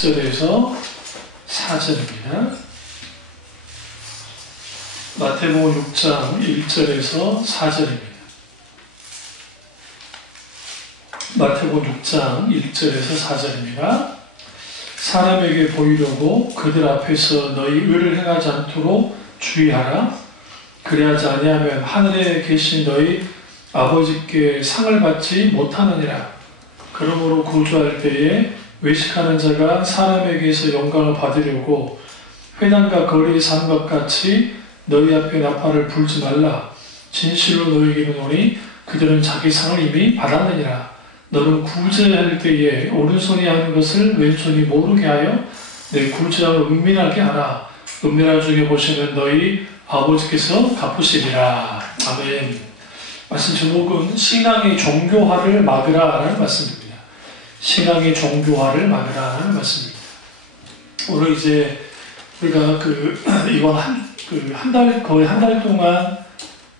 1절에서 4절입니다. 마태복음 6장 1절에서 4절입니다. 마태복음 6장 1절에서 4절입니다. 사람에게 보이려고 그들 앞에서 너희 의를 행하지 않도록 주의하라. 그리하지 아니하면 하늘에 계신 너희 아버지께 상을 받지 못하느니라. 그러므로 구주할 때에 외식하는 자가 사람에게서 영광을 받으려고 회당과 거리에 사는 것 같이 너희 앞에 나팔을 불지 말라. 진실로 너희에게 이르노니 그들은 자기 상을 이미 받았느니라. 너는 구제할 때에 오른손이 하는 것을 왼손이 모르게 하여 내 구제함을 은밀하게 하라. 은밀한 중에 보시는 너희 아버지께서 갚으시리라. 아멘. 말씀 제목은 신앙의 종교화를 막으라라는 말씀입니다. 신앙의 종교화를 막으라는 말씀입니다. 오늘 이제 우리가 이번 거의 한 달 동안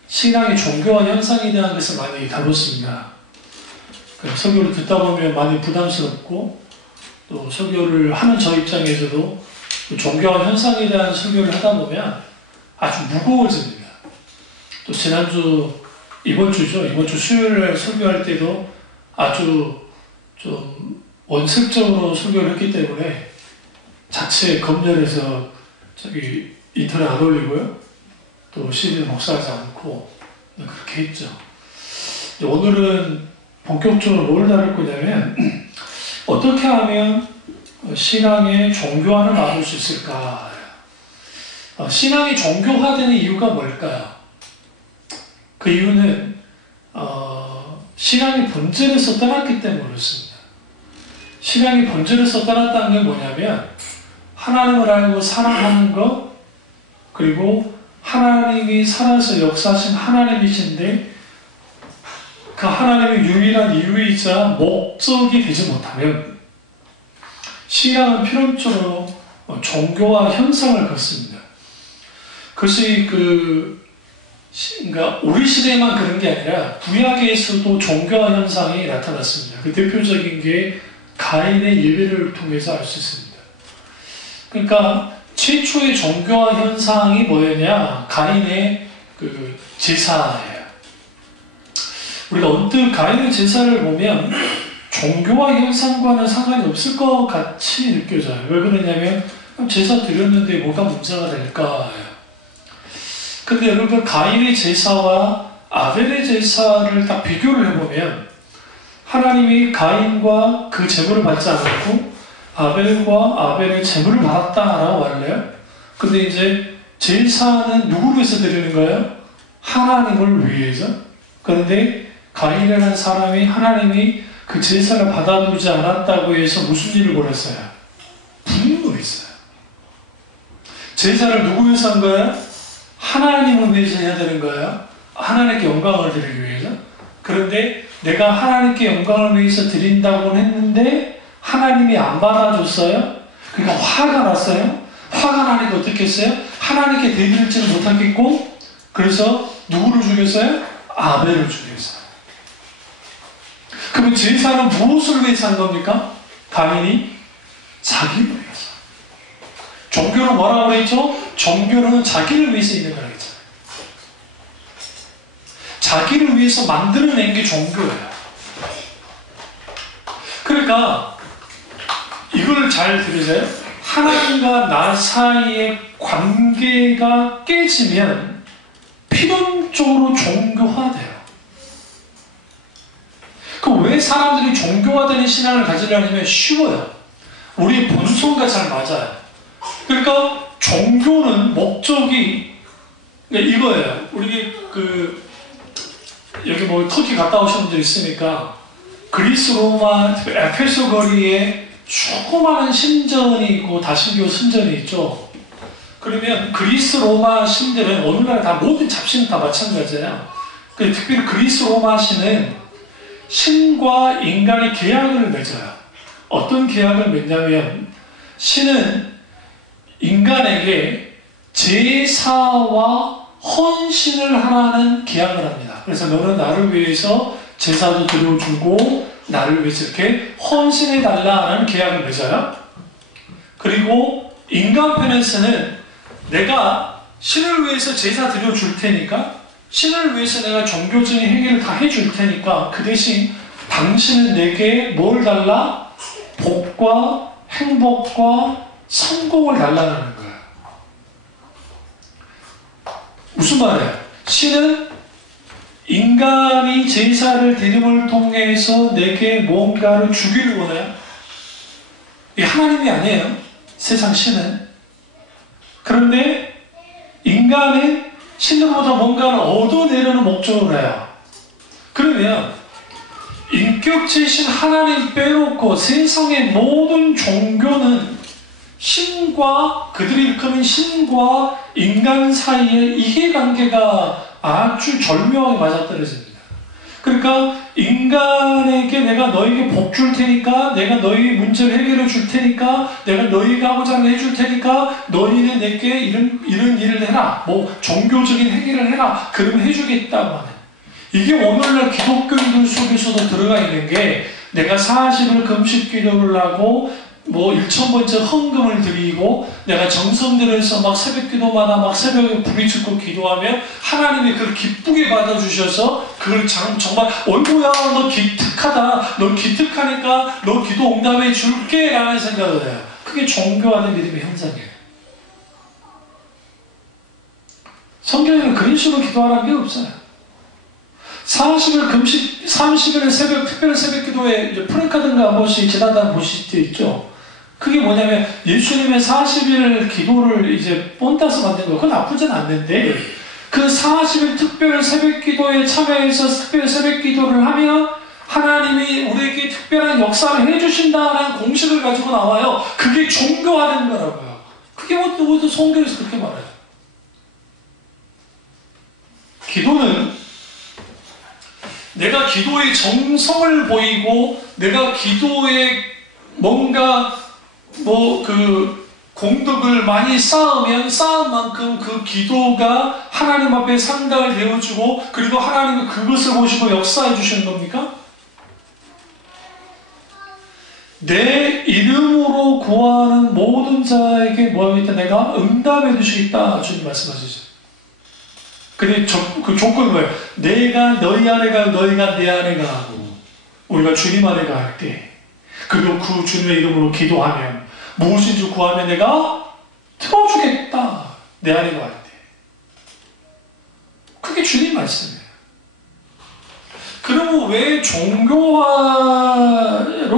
신앙의 종교화 현상에 대한 것을 많이 다뤘습니다. 설교를 듣다 보면 많이 부담스럽고 또 설교를 하는 저 입장에서도 종교화 현상에 대한 설교를 하다 보면 아주 무거워집니다. 또 이번 주 수요일에 설교할 때도 아주 좀 원색적으로 설교를 했기 때문에 자체 검열해서 인터넷 안 올리고요. 또 CD를 복사하지 않고 그렇게 했죠. 오늘은 본격적으로 뭘 다룰 거냐면 어떻게 하면 신앙의 종교화를 막을 수 있을까? 신앙이 종교화되는 이유가 뭘까요? 그 이유는 신앙의 본질에서 떠났기 때문에 그렇습니다. 신앙의 본질에서 떠났다는 게 뭐냐면 하나님을 알고 사랑하는 것, 그리고 하나님이 살아서 역사하신 하나님이신데 그 하나님의 유일한 이유이자 목적이 되지 못하면 신앙은 필연적으로 종교화 현상을 갖습니다. 그것이 그러니까 우리 시대에만 그런 게 아니라 구약에서도 종교화 현상이 나타났습니다. 그 대표적인 게 가인의 예배를 통해서 알 수 있습니다. 그러니까 최초의 종교화 현상이 뭐였냐? 가인의 제사예요. 우리가 언뜻 가인의 제사를 보면 종교화 현상과는 상관이 없을 것 같이 느껴져요. 왜 그러냐면 제사 드렸는데 뭐가 문제가 될까요? 근데 여러분 가인의 제사와 아벨의 제사를 딱 비교를 해보면 하나님이 가인과 그 제물을 받지 않았고 아벨과 아벨의 제물을 받았다라고 말을 해요. 근데 이제 제사는 누구를 위해서 드리는 거예요? 하나님을 위해서. 그런데 가인이라는 사람이 하나님이 그 제사를 받아두지 않았다고 해서 무슨 일을 벌였어요? 분노했어요. 제사를 누구 위해서 한 거예요? 하나님을 위해서 해야 되는 거예요. 하나님께 영광을 드리기 위해서. 그런데 내가 하나님께 영광을 위해서 드린다고 했는데 하나님이 안 받아줬어요. 그러니까 화가 났어요. 화가 나니까 어떻게 했어요? 하나님께 드리지를 못하겠고 그래서 누구를 죽였어요? 아벨을 죽였어요. 그러면 제사는 무엇을 위해서 한 겁니까? 가인이 자기를 위해서. 종교는 뭐라고 그랬죠? 종교는 자기를 위해서 있는 거라고 했잖아요. 자기를 위해서 만들어낸 게 종교예요. 그러니까 이걸 잘 들으세요. 하나님과 나 사이의 관계가 깨지면 필연적으로 종교화돼요. 왜 사람들이 종교화되는 신앙을 가지려면 쉬워요. 우리의 본성과 잘 맞아요. 그러니까 종교는 목적이 이거예요. 우리 여기 터키 갔다 오신 분들 있으니까 그리스 로마 에페소 거리에 조그마한 신전이 있고 다신교 신전이 있죠. 그러면 그리스 로마 신들은 어느 나라 다 모든 잡신은 다 마찬가지예요. 특별히 그리스 로마 신은 신과 인간의 계약을 맺어요. 어떤 계약을 맺냐면 신은 인간에게 제사와 헌신을 하라는 계약을 합니다. 그래서 너는 나를 위해서 제사도 드려주고 나를 위해서 이렇게 헌신해달라는 계약을 맺어요. 그리고 인간 편에서는 내가 신을 위해서 제사 드려줄 테니까, 신을 위해서 내가 종교적인 행위를 다 해줄 테니까 그 대신 당신은 내게 뭘 달라? 복과 행복과 성공을 달라는 거야. 무슨 말이야? 신은 인간이 제사를 드림을 통해서 내게 뭔가를 주기를 원해요. 이게 하나님이 아니에요. 세상 신은. 그런데 인간은 신으로부터 뭔가를 얻어내려는 목적으로 해요. 그러면 인격체신 하나님 빼놓고 세상의 모든 종교는 신과, 그들이 일컫는 신과 인간 사이의 이해관계가 아주 절묘하게 맞아떨어집니다. 그러니까 인간에게 내가 너에게 복 줄 테니까, 내가 너희 문제를 해결해 줄 테니까, 내가 너희가 하고자 하는 걸 해줄 테니까 너희는 내게 이런 일을 해라, 뭐 종교적인 행위를 해라, 그러면 해주겠다고 하는, 이게 오늘날 기독교인들 속에서도 들어가 있는 게, 내가 40일 금식 기도를 하고 뭐 1000번째 헌금을 드리고 내가 정성 들여서 막 새벽 기도마다 막 새벽에 부비축고 기도하면 하나님이 그걸 기쁘게 받아주셔서 그걸 정말 어이구야 너 기특하다, 너 기특하니까 너 기도 응답해 줄게 라는 생각을 해요. 그게 종교화된 믿음의 현상이에요. 성경에는 그런 식으로 기도하라는 게 없어요. 40일 금식, 30일 새벽, 특별 새벽 기도에 프랭카든가 한 번씩 지나다 보실 때 있죠. 그게 뭐냐면 예수님의 40일 기도를 이제 본따서 만든 거, 그건 나쁘진 않는데, 그 40일 특별 새벽 기도에 참여해서 특별 새벽 기도를 하면 하나님이 우리에게 특별한 역사를 해주신다는 공식을 가지고 나와요. 그게 종교화된 거라고요. 그게 모두 성경에서 그렇게 말해요. 기도는 내가 기도의 정성을 보이고 내가 기도에 뭔가 공덕을 많이 쌓으면 쌓은 만큼 그 기도가 하나님 앞에 상달을 되어주고, 그리고 하나님은 그것을 보시고 역사해 주시는 겁니까? 내 이름으로 구하는 모든 자에게 뭐 하겠다? 내가 응답해 주시겠다. 주님 말씀하시죠. 근데 그 조건이 뭐예요? 내가 너희 안에 가고 너희가 내 안에 가고 우리가 주님 안에 갈 때, 그리고 그 주님의 이름으로 기도하면 무엇인지 구하면 내가 틀어주겠다. 내 안에 갈 때. 그게 주님 말씀이에요. 그러면 왜 종교화로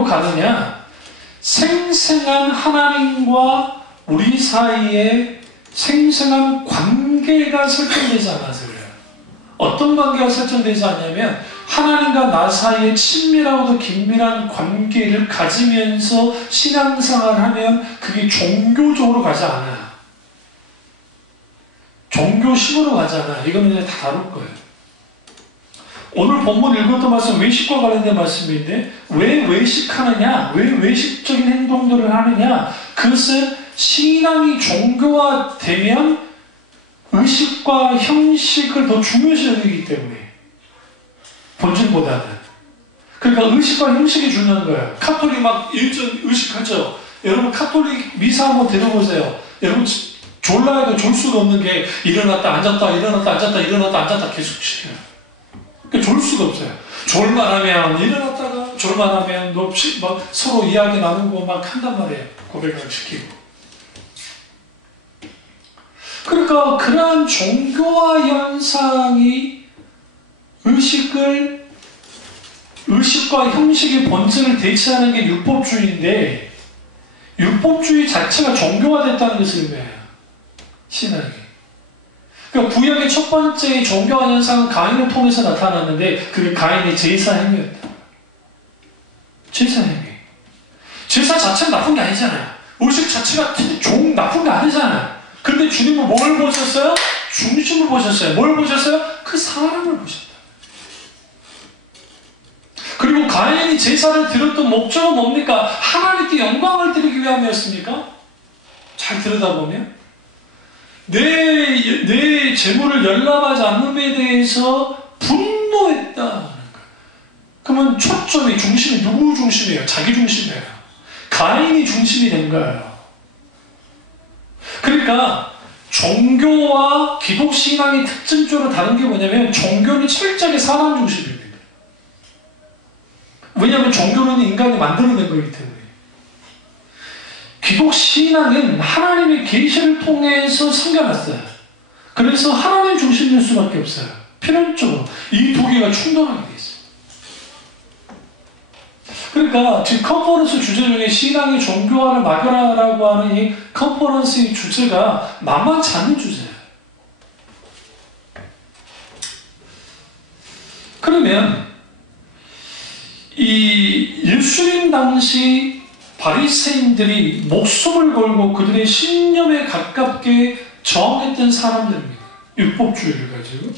가느냐? 생생한 하나님과 우리 사이에 생생한 관계가 설정되지 않아서 그래요. 어떤 관계가 설정되지 않냐면 하나님과 나 사이에 친밀하고도 긴밀한 관계를 가지면서 신앙생활을 하면 그게 종교적으로 가지 않아. 종교식으로 가지 않아. 이거는 이제 다 다룰 거예요. 오늘 본문 읽었던 말씀, 외식과 관련된 말씀인데, 왜 외식하느냐? 왜 외식적인 행동들을 하느냐? 그것은 신앙이 종교화되면 의식과 형식을 더 중요시 여기기 때문에, 본질보다는. 그러니까 의식과 형식이 중요한 거예요. 카톨릭 막 일전 의식하죠. 여러분 카톨릭 미사 한번 들어보세요. 여러분 졸라해도 졸 수가 없는 게 일어났다 앉았다 일어났다 앉았다 일어났다 앉았다 계속 시켜요. 그러니까 졸 수가 없어요. 졸만하면 일어났다가 졸만하면 막 서로 이야기 나누고 막 한단 말이에요. 고백을 시키고. 그러니까 그러한 종교화 현상이 의식과 형식의 본질을 대체하는 게 율법주의인데, 율법주의 자체가 종교화됐다는 것을 의미해요. 신앙이. 그러니까 구약의 첫 번째 종교화 현상은 가인을 통해서 나타났는데, 그게 가인의 제사 행위였다. 제사 행위. 제사 자체는 나쁜 게 아니잖아요. 의식 자체가 나쁜 게 아니잖아요. 근데 주님은 뭘 보셨어요? 중심을 보셨어요. 뭘 보셨어요? 그 사람을 보셨다. 그리고 가인이 제사를 드렸던 목적은 뭡니까? 하나님께 영광을 드리기 위함이었습니까? 잘 들여다보면 내 재물을 열람하지 않는 데 대해서 분노했다는 거예요. 그러면 초점이, 중심이 누구 중심이에요? 자기 중심이에요. 가인이 중심이 된 거예요. 그러니까 종교와 기독신앙의 특징적으로 다른 게 뭐냐면 종교는 철저하게 사람 중심입니다. 왜냐하면 종교는 인간이 만들어낸 거기 때문에. 기독신앙은 하나님의 계시를 통해서 생겨났어요. 그래서 하나님 중심일 수밖에 없어요. 필연적으로 이 두 개가 충돌하게 돼 있어요. 그러니까 지금 컨퍼런스 주제 중에 신앙의 종교화를 막으라라고 하는 이 컨퍼런스의 주제가 만만치 않은 주제예요. 그러면 이 예수님 당시 바리새인들이 목숨을 걸고 그들의 신념에 가깝게 저항했던 사람들입니다. 율법주의를 가지고.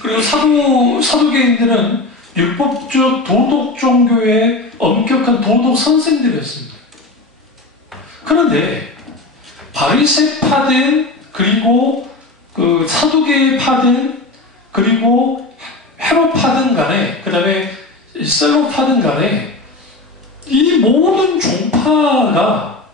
그리고 사두개인들은 율법적 도덕 종교의 엄격한 도덕 선생들이었습니다. 그런데 바리새파든 그리고 그 사두개파든 그리고 헤롯파든 간에 그 다음에 셀로파든 간에 이 모든 종파가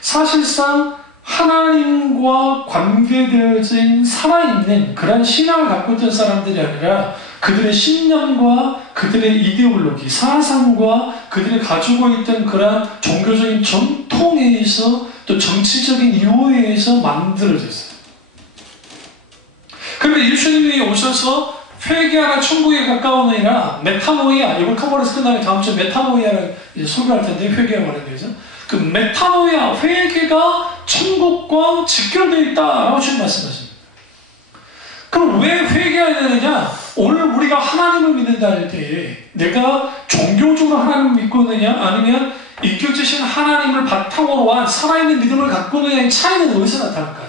사실상 하나님과 관계되어진 살아있는 그런 신앙을 갖고 있던 사람들이 아니라 그들의 신념과 그들의 이데올로기, 사상과 그들이 가지고 있던 그런 종교적인 전통에 의해서 또 정치적인 이유에 의해서 만들어졌어요. 그런데 예수님이 오셔서 회개하라 천국에 가까우니라 메타노이아, 이번 컨퍼런스 끝나면 다음 주에 메타노이아를 소개할 텐데 회개에 관련돼서 그 메타노이아, 회개가 천국과 직결되어 있다라고 지금 말씀하십니다. 그럼 왜 회개해야 되느냐? 오늘 우리가 하나님을 믿는다 할 때에 내가 종교적으로 하나님을 믿고 있느냐 아니면 인격주신 하나님을 바탕으로 한 살아있는 믿음을 갖고 있느냐의 차이는 어디서 나타날까요?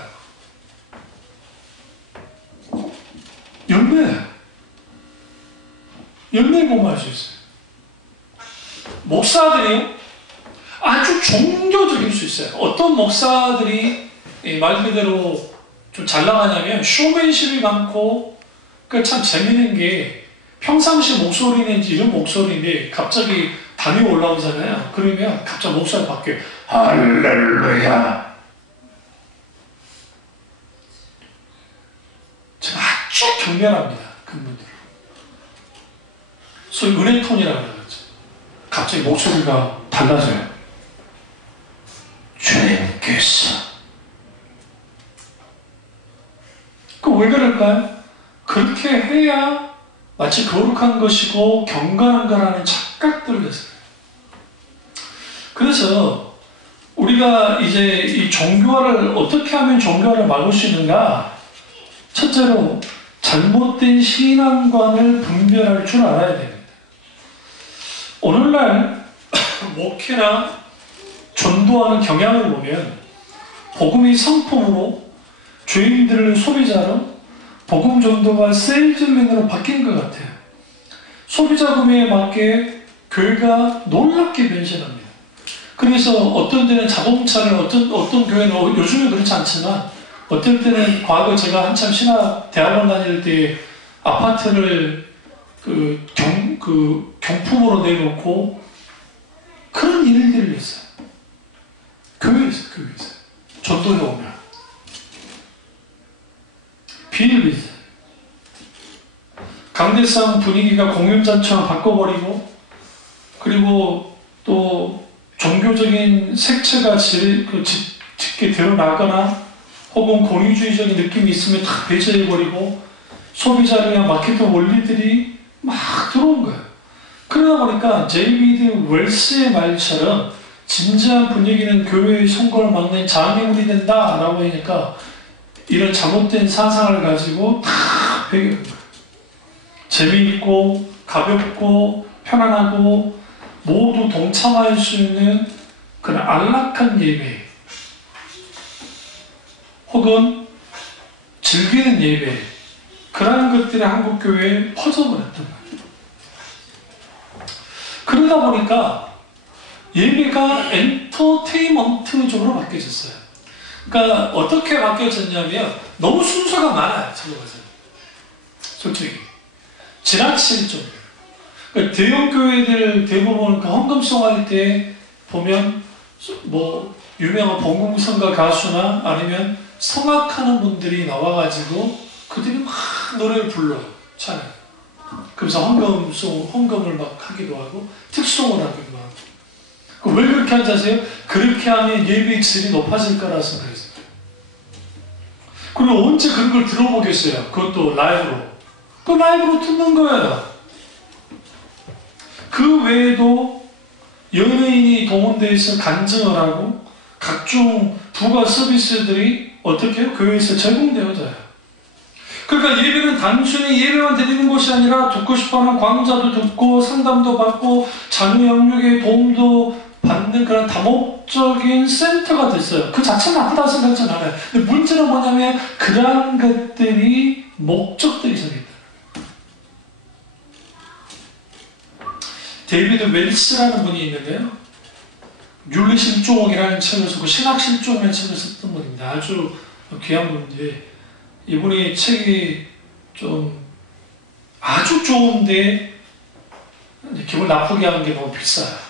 열매를 보면 알 수 있어요. 목사들이 아주 종교적일 수 있어요. 어떤 목사들이 말 그대로 좀 잘 나가냐면 쇼맨십이 많고 참 재밌는 게 평상시 목소리는 이런 목소리인데 갑자기 담이 올라오잖아요. 그러면 갑자기 목소리가 바뀌어요. 할렐루야. 제가 아주 경멸합니다. 그분들. 소위 은혜톤이라고 그러죠. 갑자기 목소리가 달라져요. 주님께서. 왜 그럴까요? 그렇게 해야 마치 거룩한 것이고 경건한 거라는 착각들을 했어요. 그래서 우리가 이제 이 종교화를 어떻게 하면 종교화를 막을 수 있는가? 첫째로 잘못된 신앙관을 분별할 줄 알아야 됩니다. 오늘날 목회나 전도하는 경향을 보면 복음이 상품으로 죄인들을 소비자로 복음 전도가 세일즈맨으로 바뀐 것 같아요. 소비자 구매에 맞게 교회가 놀랍게 변신합니다. 그래서 어떤 데는 자동차를 어떤 교회는 요즘은 그렇지 않지만 어떨 때는 과거 제가 한참 대학원 다닐 때 아파트를 경품으로 내놓고 그런 일들을 했어요. 교회에서 전도에 오면 비일비재 강대상 분위기가 공연장처럼 바꿔버리고 그리고 또 종교적인 색채가 짙게 드러나거나 혹은 권위주의적인 느낌이 있으면 다 배제해버리고 소비자를 위한 마케팅 원리들이 막 들어온 거예요. 그러다 보니까 데이비드 웰스의 말처럼 진지한 분위기는 교회의 성공을 막는 장애물이 된다라고 하니까 이런 잘못된 사상을 가지고 다 배경한 거예요. 재미있고 가볍고 편안하고 모두 동참할 수 있는 그런 안락한 예배 혹은 즐기는 예배 그런 것들이 한국 교회에 퍼져버렸던 거예요. 그러다 보니까 예배가 엔터테인먼트적으로 바뀌어졌어요. 그러니까 어떻게 바뀌어졌냐면 너무 순서가 많아요. 찾아봐서요. 솔직히 지나칠 정도로. 그러니까 대형 교회들 대부분 헌금송 할 때 보면 뭐 유명한 봉공성가 가수나 아니면 성악하는 분들이 나와가지고 그들이 막 노래를 불러요. 찬양. 그래서 헌금을 막 하기도 하고 특송을 하기도 하고. 왜 그렇게 하는지 아세요? 그렇게 하면 예배의 질이 높아질 거라 생각했어요. 그리고 언제 그런 걸 들어보겠어요? 그것도 라이브로. 그 라이브로 듣는 거예요. 그 외에도 연예인이 동원돼서 간증을 하고 각종 부가 서비스들이 어떻게 해요? 교회에서 제공되어져요. 그러니까 예배는 단순히 예배만 드리는 것이 아니라 듣고 싶어하는 강좌도 듣고 상담도 받고 자녀 양육에 도움도 받는 그런 다목적인 센터가 됐어요. 그 자체는 나쁘다고 생각하지 않아요. 근데 문제는 뭐냐면 그러한 것들이 목적들이 생겼다. 데이비드 웰스라는 분이 있는데요. 윤리실종이라는 책을 쓰고 신학실종이라는 책을 썼던 분입니다. 아주 귀한 분인데 이분의 책이 좀 아주 좋은데 기분 나쁘게 하는 게 너무 비싸요.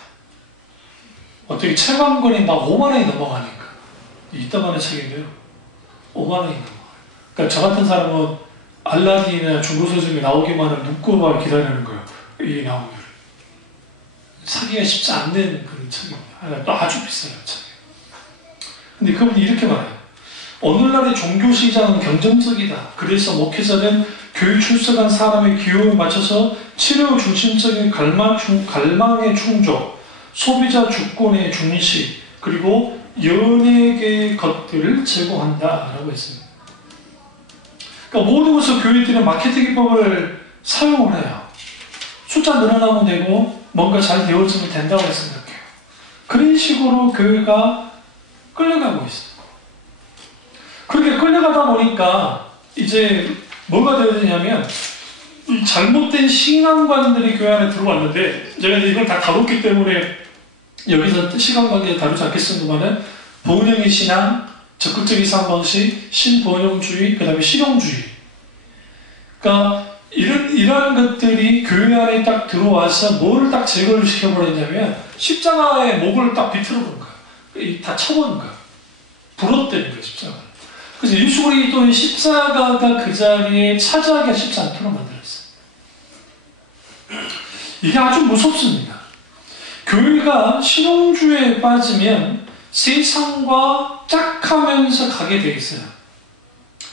어떻게 책 한 권이 막 5만 원이 넘어가니까. 이따만한 책인데요. 5만 원이 넘어가요. 그러니까 저 같은 사람은 알라딘이나 중고서점에 나오기만 하면 눈꼽아 기다리는 거예요. 이게 나오면. 사기가 쉽지 않는 그런 책입니다. 또 아주 비싸요, 책이. 근데 그분이 이렇게 말해요. 오늘날의 종교시장은 경쟁적이다. 그래서 목회자는 교회 출석한 사람의 기호에 맞춰서 치료 중심적인 갈망의 충족, 소비자 주권의 중시, 그리고 연예계의 것들을 제공한다라고 했습니다. 그러니까 모든 것을 교회들은 마케팅 기법을 사용을 해요. 숫자 늘어나면 되고 뭔가 잘 되어지면 된다고 생각해요. 그런 식으로 교회가 끌려가고 있어요. 그렇게 끌려가다 보니까 이제 뭐가 되느냐면 이 잘못된 신앙관들이 교회 안에 들어왔는데 제가 이걸 다 다뤘기 때문에 여기서 시간 관계에 다루지 않겠습니다만은 번영의 신앙, 적극적인 상방식, 신번영주의, 그 다음에 실용주의. 그러니까 이러한 것들이 교회 안에 딱 들어와서 뭐를 딱 제거를 시켜버렸냐면 십자가의 목을 딱 비틀어버린 거예요. 다 쳐버린 거예요. 불었대는 거예요, 십자가. 그래서 예수 그리스도의 십자가가 그 자리에 차지하기가 쉽지 않도록 만들었어요. 이게 아주 무섭습니다. 교회가 신용주의에 빠지면 세상과 짝하면서 가게 돼 있어요.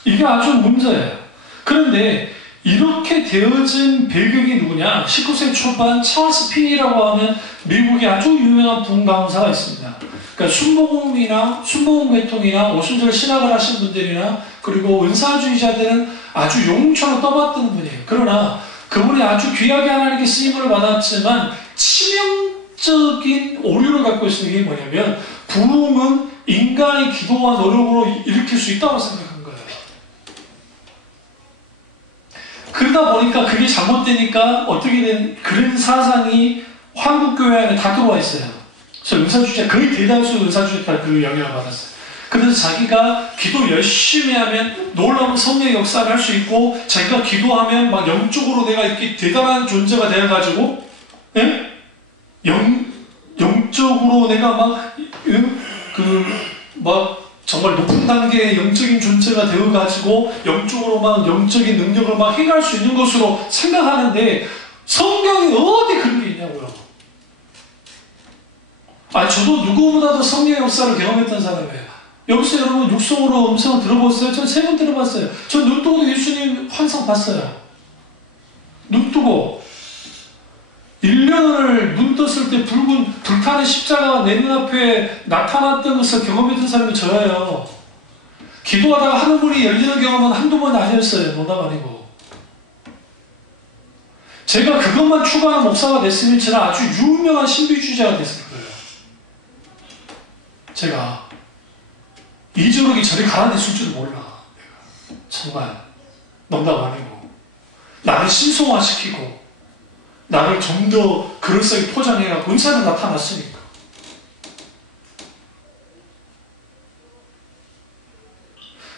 이게 아주 문제예요. 그런데 이렇게 되어진 배경이 누구냐? 19세기 초반 찰스 핀이라고 하는 미국의 아주 유명한 분과학자가 있습니다. 그러니까 순복음 계통이나 오순절 신학을 하신 분들이나 그리고 은사주의자들은 아주 용처럼 떠받드는 분이에요. 그러나 그분이 아주 귀하게 하나님께 쓰임을 받았지만 치명적인 오류를 갖고 있는 게 뭐냐면 부흥은 인간의 기도와 노력으로 일으킬 수 있다고 생각합니다. 그러다 보니까 그게 잘못되니까 어떻게 된 그런 사상이 한국교회 안에 다 들어와 있어요. 그래서 은사주의자, 거의 대다수 은사주의자가 그 영향을 받았어요. 그래서 자기가 기도 열심히 하면 놀라운 성령의 역사를 할 수 있고 자기가 기도하면 막 영적으로 내가 이렇게 대단한 존재가 되어가지고 예? 영적으로 내가 막 정말 높은 단계의 영적인 존재가 되어가지고 영적으로 막 영적인 능력을 막 행할 수 있는 것으로 생각하는데 성경이 어디 그런 게 있냐고요. 저도 누구보다도 성령의 역사를 경험했던 사람이에요. 여기서 여러분 육성으로 음성을 들어보셨어요? 전 3번 들어봤어요. 전 눈 뜨고 예수님 환상 봤어요. 눈 뜨고 1년을 눈 떴을 때 붉은 불타는 십자가가 내 눈앞에 나타났던 것을 경험했던 사람이 저예요. 기도하다가 하늘문이 열리는 경험은 한두 번이 아니었어요. 농담 아니고. 제가 그것만 추구하는 목사가 됐으면 저는 아주 유명한 신비주의자가 됐을 거예요. 제가 이저록이 저리 가라앉을 줄도 몰라. 내가. 정말 농담 아니고. 나를 신성화시키고 나를 좀 더 그럴싸하게 포장해갖고 은사가 나타났으니까.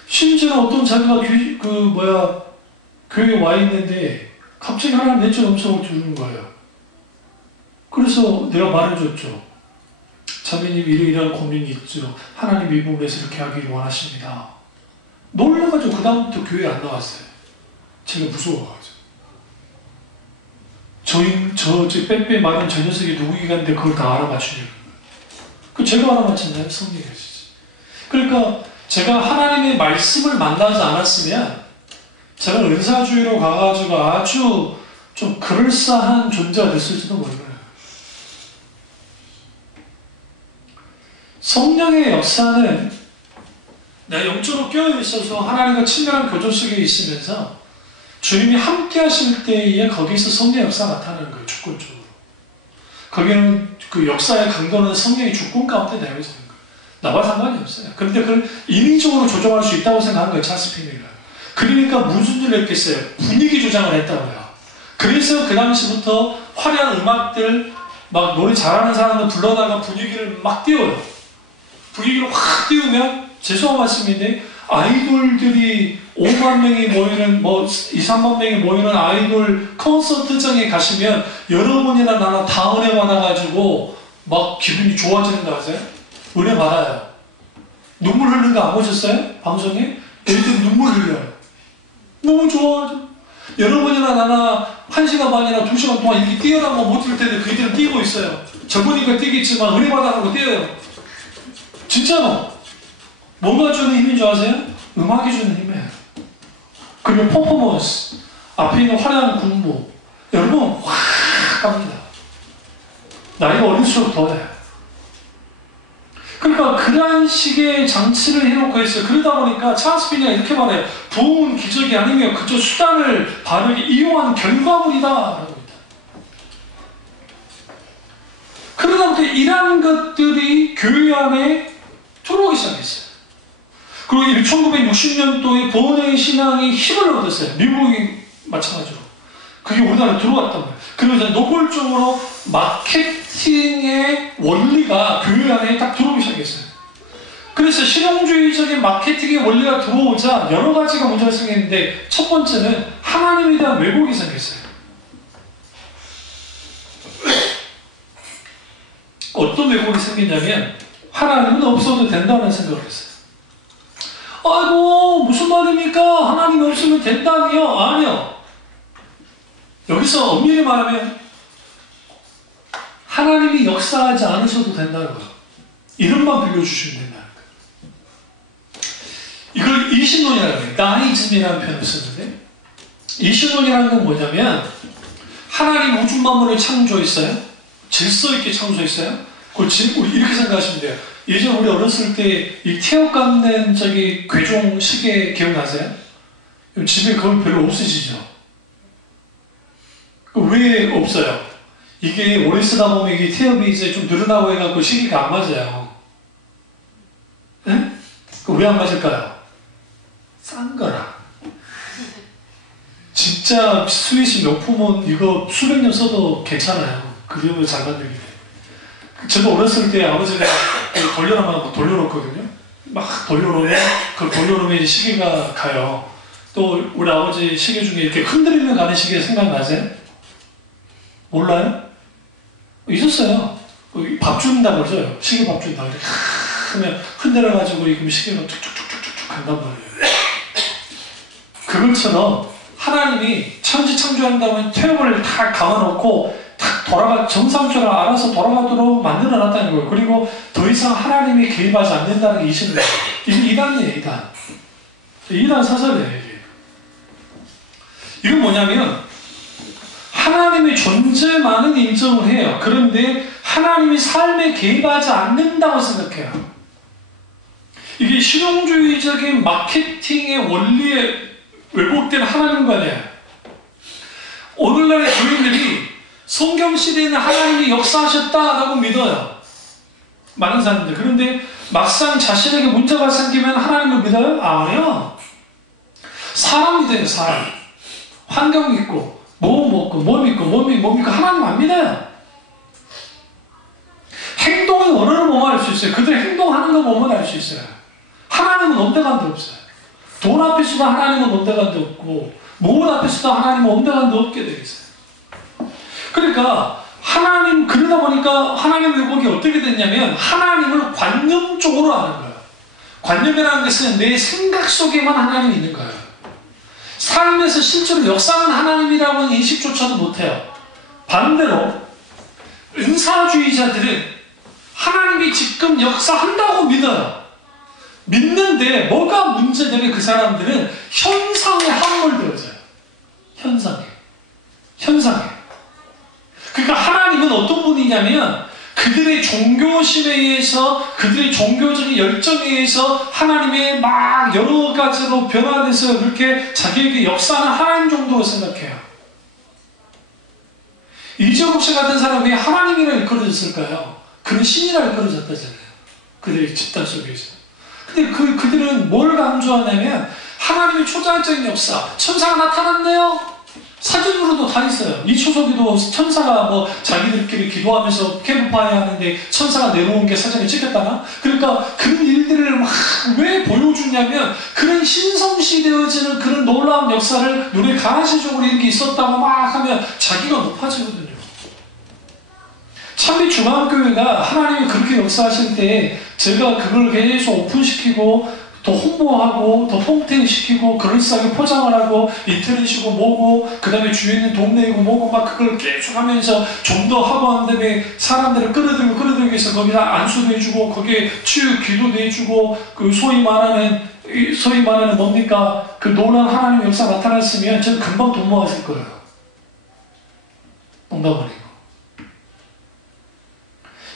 심지어 어떤 자기가 교회에 와 있는데 갑자기 하나님 내적 음성을 주는 거예요. 그래서 내가 말해줬죠. 자매님 이러이러한 고민이 있죠. 하나님 이 부분에서 이렇게 하기를 원하십니다. 놀라가지고 그 다음부터 교회 안 나왔어요. 제가 무서워가지고. 저 빼빼 말은 저 녀석이 누구이가 한데 그걸 다 알아맞추려고. 그 제가 알아맞혔나요? 성령이 하시지. 그러니까 제가 하나님의 말씀을 만나지 않았으면 제가 은사주의로 가가지고 아주 좀 그럴싸한 존재가 됐을지도 몰라요. 성령의 역사는 내가 영적으로 깨어있어서 하나님과 친밀한 교조 속에 있으면서 주님이 함께 하실 때에 거기서 성령의 역사가 나타나는 거예요. 주권적으로. 거기는 그 역사의 강도는 성령의 주권 가운데 내어지는 거예요. 나와 상관이 없어요. 그런데 그걸 인위적으로 조정할 수 있다고 생각한 거예요. 찰스 피니가. 그러니까 무슨 일을 했겠어요? 분위기 조장을 했다고요. 그래서 그 당시부터 화려한 음악들 막 노래 잘하는 사람들 불러다가 분위기를 막 띄워요. 분위기를 확 띄우면 죄송한 말씀인데 아이돌들이 5만 명이 모이는 2, 3만 명이 모이는 아이돌 콘서트장에 가시면 여러분이나 나나 다 은혜 받아가지고 막 기분이 좋아지는 거 아세요? 은혜 받아요. 눈물 흘리는 거 안 보셨어요? 방송에? 애들 눈물 흘려요. 너무 좋아하죠. 여러분이나 나나 1시간 반이나 2시간 동안 이렇게 뛰어나고 못 뛸 텐데 그 애들은 뛰고 있어요. 저보니까 뛰겠지만 은혜 받아가고 뛰어요. 진짜로. 뭐가 주는 힘인 줄 아세요? 음악이 주는 힘이에요. 그리고 퍼포먼스, 앞에 있는 화려한 군무, 여러분 확 갑니다. 나이가 어릴수록 더해요. 그러니까 그런 식의 장치를 해놓고 있어요. 그러다 보니까 찰스 피니가 이렇게 말해요. 부흥은 기적이 아니며 그저 수단을 바르게 이용한 결과물이다 라고 합니다. 그러다 보니까 이러한 것들이 교회 안에 들어오기 시작했어요. 그리고 1960년도에 본의 신앙이 힘을 얻었어요. 미국이 마찬가지로. 그게 우리나라에 들어왔단 말이에요. 그러면서 노골적으로 마케팅의 원리가 교회 안에 딱 들어오기 시작했어요. 그래서 실용주의적인 마케팅의 원리가 들어오자 여러 가지가 문제가 생겼는데 첫 번째는 하나님에 대한 왜곡이 생겼어요. 어떤 왜곡이 생겼냐면 하나님은 없어도 된다는 생각을 했어요. 아이고 무슨 말입니까? 하나님 없으면 된다니요? 아니요. 여기서 엄밀히 말하면 하나님이 역사하지 않으셔도 된다는 거예요. 이름만 빌려주시면 된다는 거예요. 이걸 이신론이라고 해요. 나이즘이라는 표현을 쓰는데 이신론이라는 건 뭐냐면 하나님 우주 만물을 창조했어요. 질서 있게 창조했어요. 우리 이렇게 생각하시면 돼요. 예전 우리 어렸을 때 이 태엽 감는 저기 괴종 시계 기억나세요? 집에 그건 별로 없으시죠? 왜 없어요? 이게 오래 쓰다 보면 이게 태엽이 이제 좀 늘어나고 해갖고 시계가 안 맞아요. 네? 왜 안 맞을까요? 싼 거라. 진짜 스위스 명품은 이거 수백 년 써도 괜찮아요. 그 정도 잘 만들게 돼. 저도 어렸을 때 아버지가 돌려놓으면 돌려놓거든요. 막 돌려놓으면 그 돌려놓으면 시계가 가요. 또 우리 아버지 시계 중에 이렇게 흔들리면 가는 시계 생각나세요? 몰라요? 있었어요. 밥 준다고 그러죠. 시계 밥 준다. 이렇게 하면 흔들어가지고 그럼 시계가 툭툭툭툭툭 간단 말이에요. 그것처럼 하나님이 천지 창조한 다음에 태엽을 다 감아놓고 탁 정상적으로 알아서 돌아가도록 만들어놨다는 거예요. 그리고 더 이상 하나님이 개입하지 않는다는 게 이신이에요. 이게 이단이에요, 이단. 이단 사설이에요, 이게. 이건 뭐냐면 하나님의 존재만은 인정을 해요. 그런데 하나님이 삶에 개입하지 않는다고 생각해요. 이게 실용주의적인 마케팅의 원리에 왜곡된 하나님관이에요. 오늘날의 교인들이 성경시대에는 하나님이 역사하셨다라고 믿어요. 많은 사람들. 그런데 막상 자신에게 문제가 생기면 하나님을 믿어요? 아니요. 사람 믿어요, 사람. 환경 믿고, 뭐 먹고, 뭐 믿고, 하나님 안 믿어요. 행동의 원어를 보면 알 수 있어요. 그들 행동하는 거 보면 알 수 있어요. 하나님은 온데간데 없어요. 돈 앞에서도 하나님은 온데간데 없고, 무엇 앞에서도 하나님은 온데간데 없게 되어 있어요. 그러니까 그러다 보니까 하나님 회복이 어떻게 됐냐면 하나님을 관념적으로 아는 거예요. 관념이라는 것은 내 생각 속에만 하나님이 있는 거예요. 삶에서 실제로 역사하는 하나님이라고는 인식조차도 못해요. 반대로 은사주의자들은 하나님이 지금 역사한다고 믿어요. 믿는데 뭐가 문제되면 그 사람들은 현상에 함몰되어져요. 현상에. 그러니까 하나님은 어떤 분이냐면 그들의 종교심에 의해서, 그들의 종교적인 열정에 의해서 하나님의 막 여러 가지로 변화돼서 그렇게 자기에게 역사하는 하나님 정도로 생각해요. 이재국 씨 같은 사람이 하나님이라 일컬어졌을까요? 그는 신이라 일컬어졌다잖아요. 그들의 집단 속에서. 근데 그들은 뭘 강조하냐면 하나님의 초자연적인 역사. 천사가 나타났네요. 사진으로도 다 있어요. 이 초석에도 천사가 뭐 자기들끼리 기도하면서 캠프파이어 하는데 천사가 내려온 게 사진에 찍혔다나? 그러니까 그런 일들을 막 왜 보여주냐면 그런 신성시되어지는 그런 놀라운 역사를 눈에 가시적으로 이렇게 있었다고 막 하면 자기가 높아지거든요. 참비 중앙교회가 하나님이 그렇게 역사하실 때 제가 그걸 계속 오픈시키고 더 홍보하고 더 폼탱시키고 그럴싸하게 포장을 하고 인터넷이고 뭐고 그 다음에 주위에 있는 동네이고 뭐고 막 그걸 계속 하면서 좀 더 하고 한 다음에 사람들을 끌어들이기 위해서 거기다 안수도 해주고 거기에 치유 기도도 해주고 그 소위 말하는 뭡니까 그 놀라운 하나님의 역사 나타났으면 저는 금방 돈 모았을 거예요. 농담 아니고.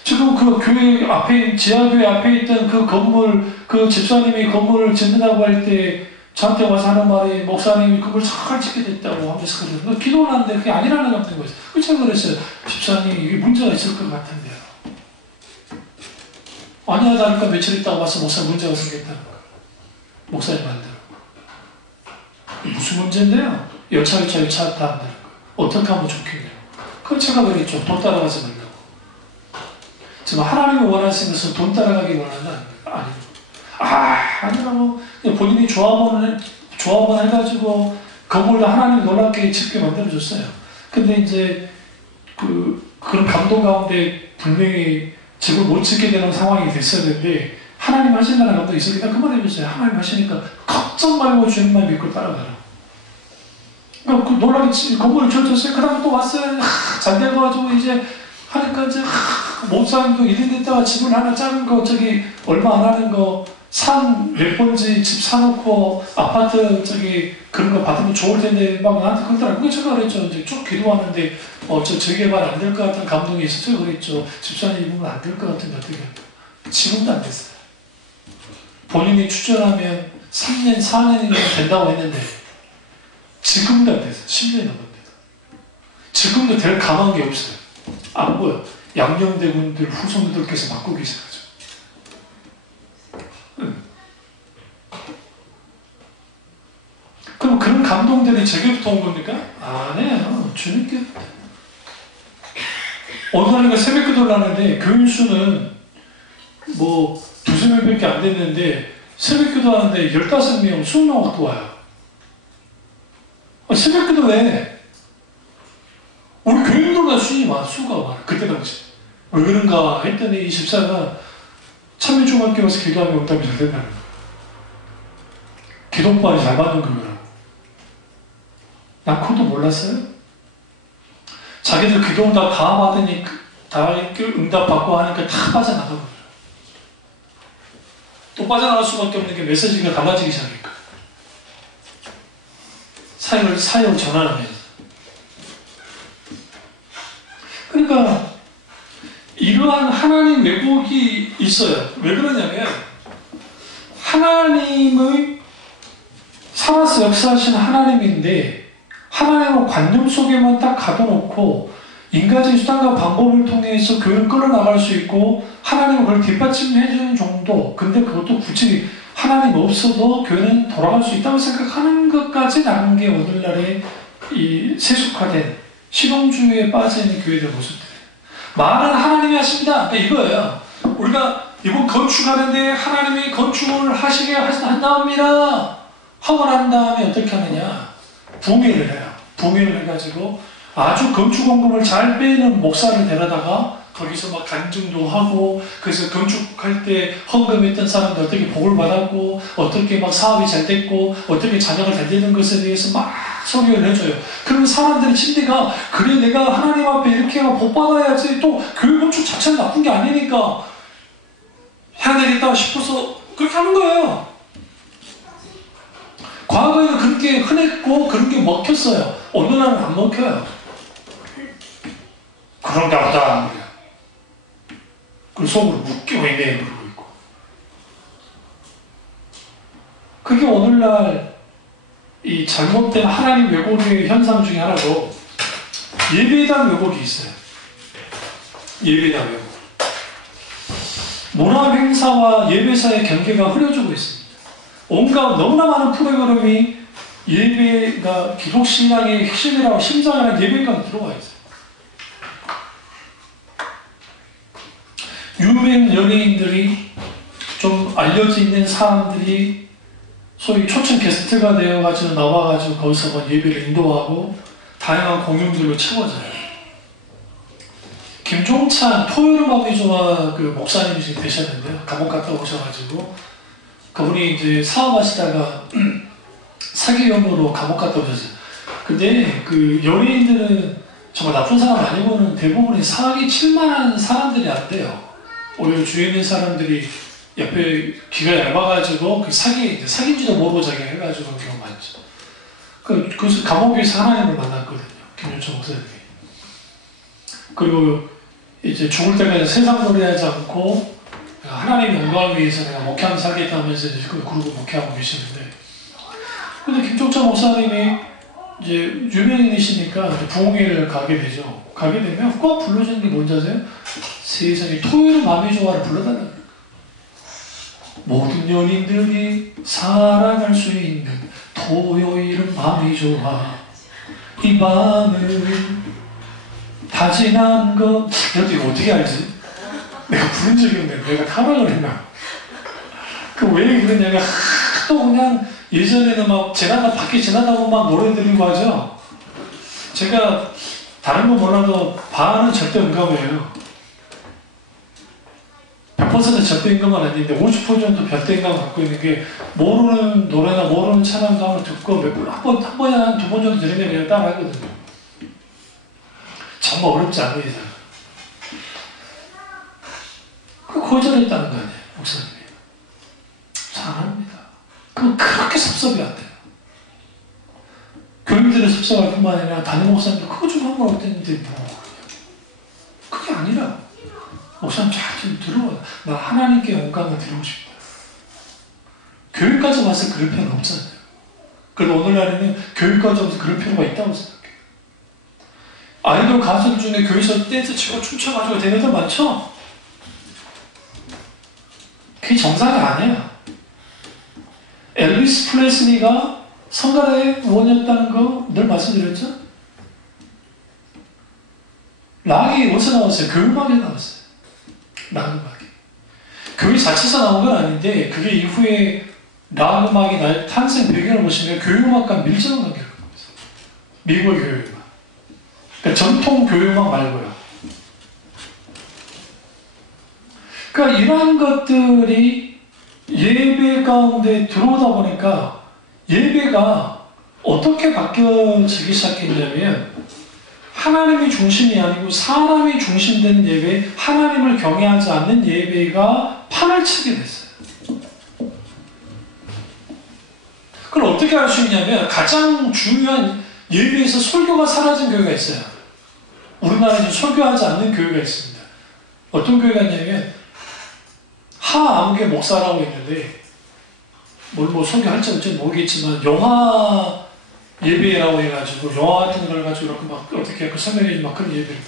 지금 그 교회 앞에, 지하교회 앞에 있던 그 건물, 그 집사님이 건물을 짓는다고 할 때 저한테 와서 하는 말이 목사님이 그걸 잘 짓게 됐다고 하면서 그래요. 기도를 하는데 그게 아니라는 게 없는 거죠. 그래서 그랬어요. 집사님 이게 문제가 있을 것 같은데요. 아니야 다니까 며칠 있다가 와서 목사 문제가 생겼다는 거예요. 목사님 안 들어. 무슨 문제인데요? 여차 다 안 되는 거예요. 어떻게 하면 좋겠네요. 그건 제가 그랬죠. 돈 따라가지 말라고. 지금 하나님이 원하시는 것은 돈 따라가기 원하는 아니에요. 아니라고 본인이 조합원을 해가지고 건물도 하나님이 놀랍게 짓게 만들어줬어요. 근데 이제 그런 감동 가운데 분명히 집을 못 짓게 되는 상황이 됐었는데 하나님 하신다는 감동이 있으니까 그 말 해줬어요. 하나님 하시니까 걱정 말고 주님만 믿고 따라가라. 그러니까 그 놀랍게 건물을 지어줬어요. 그 다음에 또 왔어요. 잘 돼가지고 이제 하니까 이제 목사님도 1년 됐다가 집을 하나 작은 거 저기 얼마 안 하는 거 산 몇 번지 집 사놓고 아파트 저기 그런 거 받으면 좋을 텐데 막 나한테 그러더라고요. 그게 제가 그랬죠. 이제 쭉 기도하는데 저 재개발 안 될 것 같은 감동이 있었어요. 그랬죠. 집사님 이분은 안 될 것 같은데 어떻게 할까? 지금도 안 됐어요. 본인이 추천하면 3년 4년이면 된다고 했는데 지금도 안 됐어요. 10년이 넘었는데도 지금도 될 가망이 없어요. 안 보여. 양녕대군들 후손들께서 맡고 계셔가지고. 그럼 그런 감동들이 제게부터 온 겁니까? 아니에요. 주님께. 어느 날인가 새벽 기도를 하는데 교인 수는 뭐 두세 명밖에 안 됐는데 새벽 기도 하는데 15명, 20명 갖고 와요. 새벽 기도 왜? 우리 교인들보다 수가 많아. 그때 당시. 왜 그런가 했더니 이 집사가 참여중학교 와서 기도하면 응답이 잘 된다는 거예요. 기도빨이 잘 받는 거예요. 난 그것도 몰랐어요. 자기들 기도 응답 다 받으니 다 응답 받고 하니까 다 빠져나가거든요. 또 빠져나갈 수밖에 없는 게 메시지가 달라지기 시작하니까. 사역을 전환하면서. 그러니까 이러한 하나님 왜곡이 있어요. 왜 그러냐면 하나님의 살아서 역사하시는 하나님인데 하나님의 관념 속에만 딱 가둬놓고 인간적인 수단과 방법을 통해서 교회를 끌어나갈 수 있고 하나님은 그걸 뒷받침해주는 정도. 근데 그것도 굳이 하나님 없어도 교회는 돌아갈 수 있다고 생각하는 것까지 나는 게 오늘날의 이 세속화된 실용주의에 빠진 교회들 모습들이에요. 말은 하나님이 하십니다. 이거예요. 우리가 이번 건축하는데 하나님이 건축을 하시게 한다합니다. 하고 난 다음에 어떻게 하느냐? 부흥회를 해요. 부흥회를 해가지고 아주 건축원금을 잘 빼는 목사를 데려다가 거기서 막 간증도 하고, 그래서 건축할 때 헌금했던 사람들 어떻게 복을 받았고, 어떻게 막 사업이 잘 됐고, 어떻게 자녀가 잘 되는 것에 대해서 막 설교를 해줘요. 그러면 사람들의 심리가, 그래 내가 하나님 앞에 이렇게 복 받아야지, 또 교회 건축 자체는 나쁜 게 아니니까 해야 되겠다 싶어서 그렇게 하는 거예요. 과거에는 그렇게 흔했고 그런 게 먹혔어요. 오늘날은 안 먹혀요. 그런가 보다. 그 속으로 웃겨있네 그러고 있고. 그게 오늘날 이 잘못된 하나님 왜곡의 현상 중에 하나로 예배에 대한 왜곡이 있어요. 예배에 대한 왜곡. 문화 행사와 예배 사이의 경계가 흐려지고 있습니다. 온갖 너무나 많은 프로그램이 예배가 기독신앙의 핵심이라고 심장이라는 예배까지 들어와 있어요. 유명 연예인들이 좀 알려져 있는 사람들이 소위 초청 게스트가 되어가지고 나와가지고 거기서 막 예배를 인도하고 다양한 공연들로 채워져요. 김종찬 토요일음악위조화 그 목사님이 되셨는데요. 감옥 갔다 오셔가지고 그분이 이제 사업하시다가 사기 혐의로 감옥 갔다 오셨어요. 근데 그 연예인들은 정말 나쁜 사람 아니고는 대부분이 사기 칠만한 사람들이 안 돼요. 오히려 주위에 있는 사람들이 옆에 귀가 얇아가지고 그 사기인지도 모르고 자기가 해가지고 그런 경우가 많죠. 그래서 감옥에서 하나님을 만났거든요. 김윤철 목사님이. 그리고 이제 죽을 때까지 세상 노래하지 않고 하나님 영광을 위해서 내가 목회하면 살겠다면서 이제 그러고 목회하고 계시는데, 근데 김종찬 목사님이 이제 유명인이시니까 부흥회를 가게 되죠. 가게 되면 꼭 불러주는 게 뭔지 아세요? 세상에 토요일 마음이 좋아를 불러달라고. 모든 연인들이 사랑할 수 있는 토요일은 마음이 좋아. 이 밤은 다 지난 것. 내가 이거 어떻게 알지? 내가 부른 적이 없는데 내가 타락을 했나? 그 왜 그러냐면 또 그냥 예전에는 막 밖에 지나다고 막 노래 들리고 하죠. 제가 다른 거 몰라도 반은 절대 음감이에요. 100% 절대 음감은 아닌데 50% 정도 절대 음감 갖고 있는 게, 모르는 노래나 모르는 찬양도 한번 듣고 한 번에 한 두 번 정도 들으면 그냥 따라하거든요. 정말 어렵지 않은 이상. 거절했다는 거 아니에요, 목사님이. 사랑합니다. 그렇게 섭섭이 안 돼요. 교인들의 섭섭할 뿐만 아니라 담임 목사님도 그거 좀 한 번 어땠는데 뭐. 그게 아니라 목사님 잘 좀 들어봐. 나 하나님께 영광을 드리고 싶다. 교회까지 와서 그럴 필요는 없잖아요. 그래도 오늘날에는 교회까지 와서 그럴 필요가 있다고 생각해요. 아이돌 가수들 중에 교회에서 댄스 치고 춤춰가지고 되는 애들 많죠? 그게 정상이 아니에요. 엘비스 프레슬리가 성가대의 원이었다는 거 늘 말씀드렸죠? 락이 어디서 나왔어요? 교회음악에 나왔어요. 락 음악이. 교회 자체에서 나온 건 아닌데, 그게 이후에 락 음악이 탄생 배경을 보시면 교회음악과 밀접한 관계를 갖고 있어요. 미국의 교회음악. 그러니까 전통 교회음악 말고요. 그러니까 이러한 것들이 예배 가운데 들어오다 보니까 예배가 어떻게 바뀌어지기 시작했냐면, 하나님이 중심이 아니고 사람이 중심되는 예배, 하나님을 경외하지 않는 예배가 판을 치게 됐어요. 그걸 어떻게 알 수 있냐면, 가장 중요한 예배에서 설교가 사라진 교회가 있어요. 우리나라에 설교하지 않는 교회가 있습니다. 어떤 교회가 있냐면 하암계 목사라고 있는데, 뭐 설교할지 어쩔지 모르겠지만 영화 예배라고 해가지고 영화 같은 걸 가지고 이렇게 막 어떻게 설명해주고 막 그런 예배를 드려요.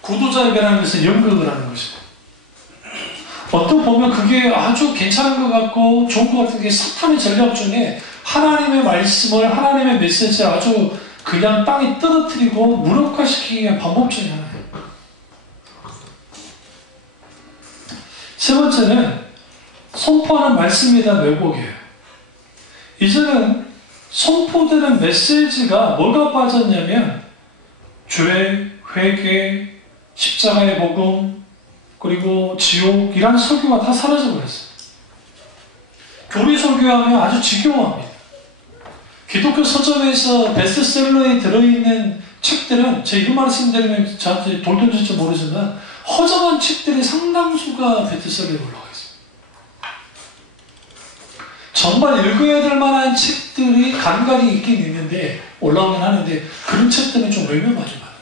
구도자 예배라는 것은 연극을 하는 것이고, 어떤 보면 그게 아주 괜찮은 것 같고 좋은 것 같은 게 사탄의 전략 중에 하나님의 말씀을, 하나님의 메시지를 아주 그냥 땅에 떨어뜨리고 무력화시키기 위한 방법 중에 하나예요. 세 번째는 선포하는 말씀에 대한 왜곡이에요. 이제는 선포되는 메시지가 뭐가 빠졌냐면 죄, 회개, 십자가의 복음, 그리고 지옥이란 설교가 다 사라져 버렸어요. 교리 설교하면 아주 지겨워합니다. 기독교 서점에서 베스트셀러에 들어있는 책들은 제 이름 말씀드리면 저한테 돌 던질지 모르지만 허접한 책들의 상당수가 베스트셀러에 올라가 있습니다. 정말 읽어야 될 만한 책들이 간간히 있긴 있는데 올라오긴 하는데 그런 책들은 좀 외면하지 많아요.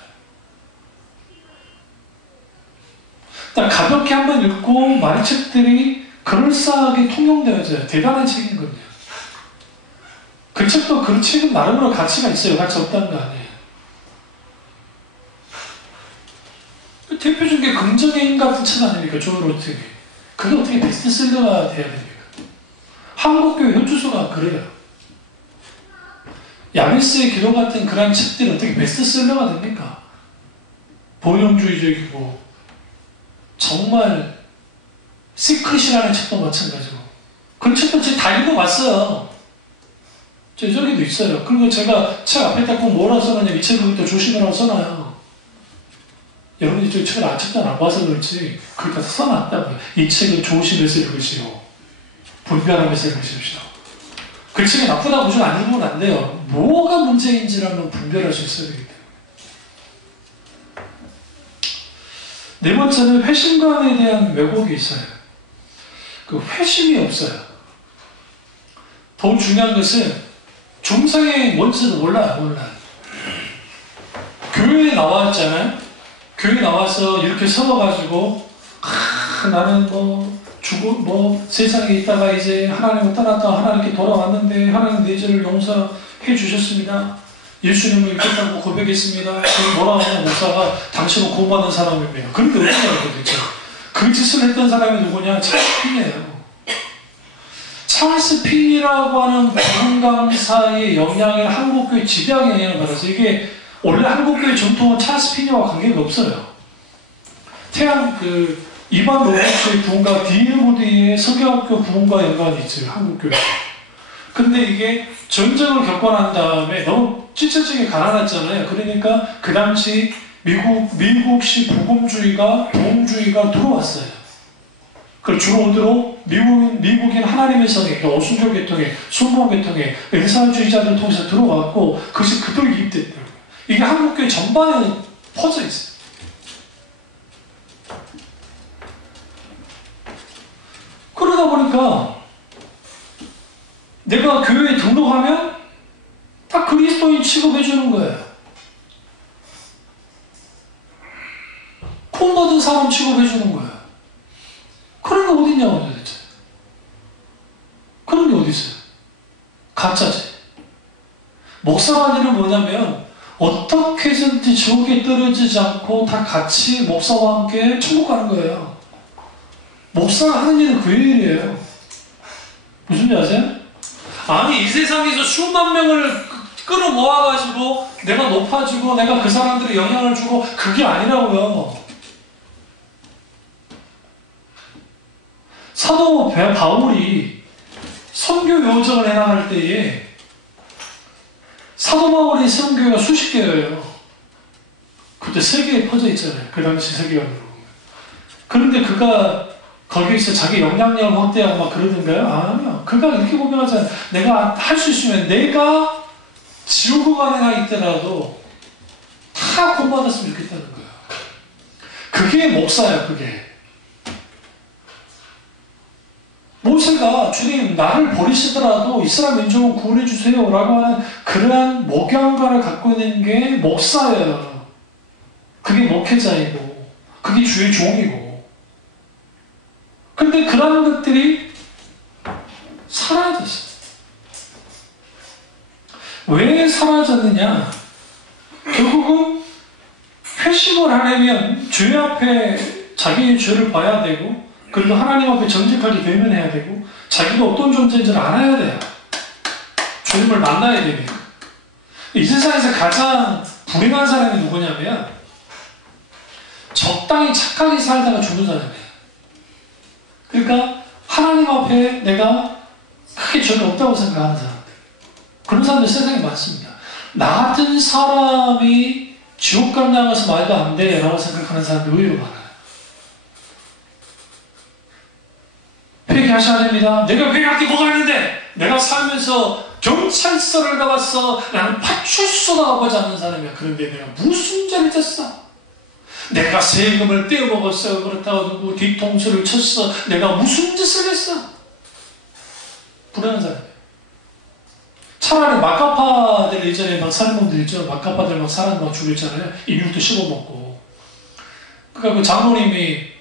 일단 가볍게 한번 읽고 많은 책들이 그럴싸하게 통용되어져요. 대단한 책이거든요. 그 책도 그 책은 나름으로 가치가 있어요. 가치 없다는 거 아니에요. 대표적인 게 긍정의 힘 같은 책 아닙니까? 존 로트기. 그게 어떻게 베스트셀러가 돼야 됩니까? 한국교회 현주소가 그래요. 야베스의 기도 같은 그런 책들이 어떻게 베스트셀러가 됩니까? 본용주의적이고 정말 시크릿이라는 책도 마찬가지고 그런 책도 제가 다 읽어봤어요. 저기도 있어요. 그리고 제가 책 앞에 딱 뭐라고 써놨냐면 이 책을 또 조심하라고 써놔요. 여러분이 저 책을 아직도 안 봐서 그렇지 거기다 써놨다고요. 이 책을 조심해서 읽으시오. 분별하면서 읽으십시오. 그 책이 나쁘다고 무조건 안 읽으면 안 돼요. 뭐가 문제인지를 한번 분별할 수 있어야 되기 때문에. 네 번째는 회심관에 대한 왜곡이 있어요. 그 회심이 없어요. 더 중요한 것은 중생이 뭔지도 몰라요. 교회에 나왔잖아요. 교회에 나와서 이렇게 서가지고 나는 세상에 있다가 이제 하나님을 떠났다 하나님께 돌아왔는데 하나님 내 죄를 용서해 주셨습니다. 예수님을 믿겠다고 고백했습니다. 뭐라고 하는 목사가 당신은 구원받는 사람이에요. 그런데 어디냐고 도대체. 그 짓을 했던 사람이 누구냐? 찰스 핀이에요. 찰스 핀이라고 하는 복음 강사의 영향을 한국교회 지대하게 영향을 받았어요. 이게 원래 한국교회 전통은 찰스 핀이와 관계가 없어요. 이반 로버츠의 부흥과 D.L. 모디의 서교학교 부흥과 연관이 있어요. 한국교회. 근데 이게 전쟁을 겪고 난 다음에 너무 찢어지게 가난했잖아요. 그러니까 그 당시 미국식 복음주의가 부흥주의가 들어왔어요. 그 주로 미국인 하나님의 성에, 어순교 계통에, 순봉 계통에, 은사주의자들 통해서 들어왔고 그것이 그대로 이입됐더라고요. 이게 한국교회 전반에 퍼져 있어요. 그러다 보니까 내가 교회에 등록하면 다 그리스도인 취급해주는 거예요. 구원받은 사람 취급해주는 거예요. 그런 게 어딨냐고 도대체. 그런 게 어디 있어요? 가짜지. 목사가 일은 뭐냐면 어떻게 해서든지 지옥에 떨어지지 않고 다 같이 목사와 함께 천국 가는 거예요. 목사가 하는 일은 그 일이에요. 무슨 일 아세요? 아니 이 세상에서 수만 명을 끌어모아가지고 내가 높아지고 내가 그 사람들의 영향을 주고 그게 아니라고요. 사도 바울이 선교 요정을 해나갈 때에 사도 바울의 선교가 수십 개예요. 그때 세계에 퍼져 있잖아요. 그 당시 세계관으로. 그런데 그가 거기에서 자기 영향력을 확대하고 막 그러던가요? 아니요. 그가 이렇게 고백하잖아요. 내가 할 수 있으면 내가 지옥을 가나 있더라도 다 구원받았으면 좋겠다는 거예요. 그게 목사예요. 그게. 모세가 주님 나를 버리시더라도 이스라엘 민족을 구원해 주세요 라고 하는 그러한 목양가를 갖고 있는 게 목사예요. 그게 목회자이고 그게 주의 종이고. 근데 그런 것들이 사라졌어요. 왜 사라졌느냐? 결국은 회심을 하려면 죄 앞에 자기의 죄를 봐야 되고 그리고 하나님 앞에 정직하게 대면해야 되고 자기가 어떤 존재인지를 알아야 돼요. 주님을 만나야 되니까. 이 세상에서 가장 불행한 사람이 누구냐면 적당히 착하게 살다가 죽는 사람이에요. 그러니까 하나님 앞에 내가 크게 죄가 없다고 생각하는 사람들. 그런 사람들 세상에 많습니다. 나 같은 사람이 지옥감 나가서 말도 안 돼 라고 생각하는 사람들 의외로 많아요. 회개하셔야 됩니다. 내가 회개할 게 뭐가 있는데, 내가 살면서 경찰서를 가봤어. 나는 파출소 나가보지 않는 사람이야. 그런데 내가 무슨 죄를 졌어? 내가 세금을 떼어먹었어. 그렇다고 누구 뒤통수를 쳤어. 내가 무슨 짓을 했어? 불안한 사람이에요. 차라리 마카파들 예전에 막 사는 놈들 있죠. 마카파들 막 사람 막 죽였잖아요. 인육도 씹어먹고. 그러니까 그 장로님이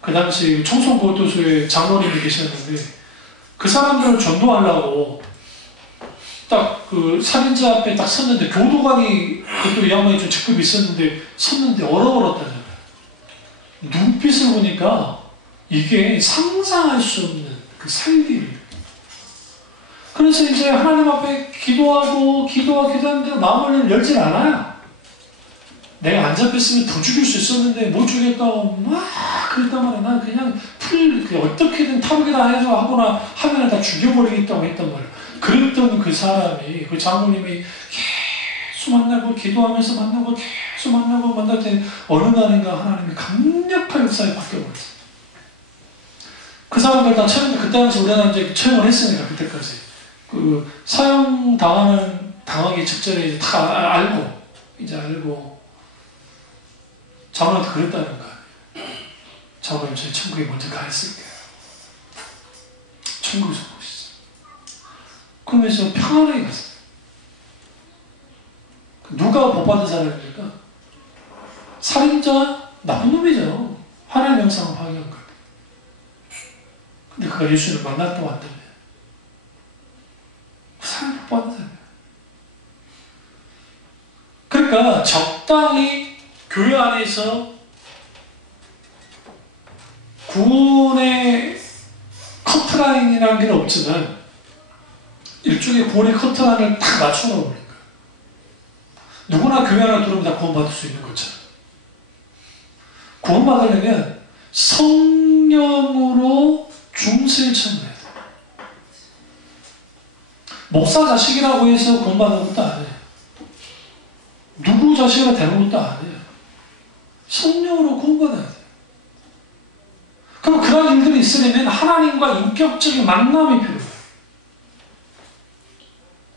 그 당시 청송고도소에 장로님이 계셨는데 그 사람들을 전도하려고 딱 그 살인자 앞에 딱 섰는데 교도관이 그것도 이 양반이 좀 직급이 있었는데 섰는데 얼어버렸다잖아요. 눈빛을 보니까 이게 상상할 수 없는 그 살기를. 그래서 이제 하나님 앞에 기도하는데 마음을 열질 않아요. 내가 안 잡혔으면 더 죽일 수 있었는데 못 죽였다고 막 그랬단 말이야. 난 그냥 어떻게든 타격이나 해서 하거나 하면 다 죽여버리겠다고 했단 말이야. 그랬던 그 사람이, 그 장로님이 계속 만나고 기도하면서 만나고 계속 만나고 만났더니 어느 날인가 하나님이 강력한 역사에 바뀌어버렸어요. 그 사람들 다 처형돼. 그때 당시 우리나라 이제 처형을 했으니까 그때까지 그 사형 당하기 직전에 이제 다 알고 장로한테 그랬다는 거야. 장로님 저희 천국에 먼저 가 있을게요. 천국에서 보시죠. 그러면서 평안하게 갔어요. 누가 복받은 사람입니까? 살인자, 나쁜 놈이죠. 하나님의 영상을 파괴한 거예요. 근데 그가 예수를 만났다고 한다며. 그 사람이 복받은 사람이에요. 그러니까 적당히 교회 안에서 구원의 커트라인이라는 게 없지만 일종의 구원의 커트라인을 딱 맞춰놓은 거예요. 누구나 교회 안에 들어오면 다 구원받을 수 있는 것처럼. 구원받으려면 성령으로 중생을 참여해야 돼요. 목사 자식이라고 해서 구원받는 것도 아니에요. 누구 자식이라 되는 것도 아니에요. 성령으로 구원받아야 돼요. 그럼 그런 일들이 있으려면 하나님과 인격적인 만남이 필요해요.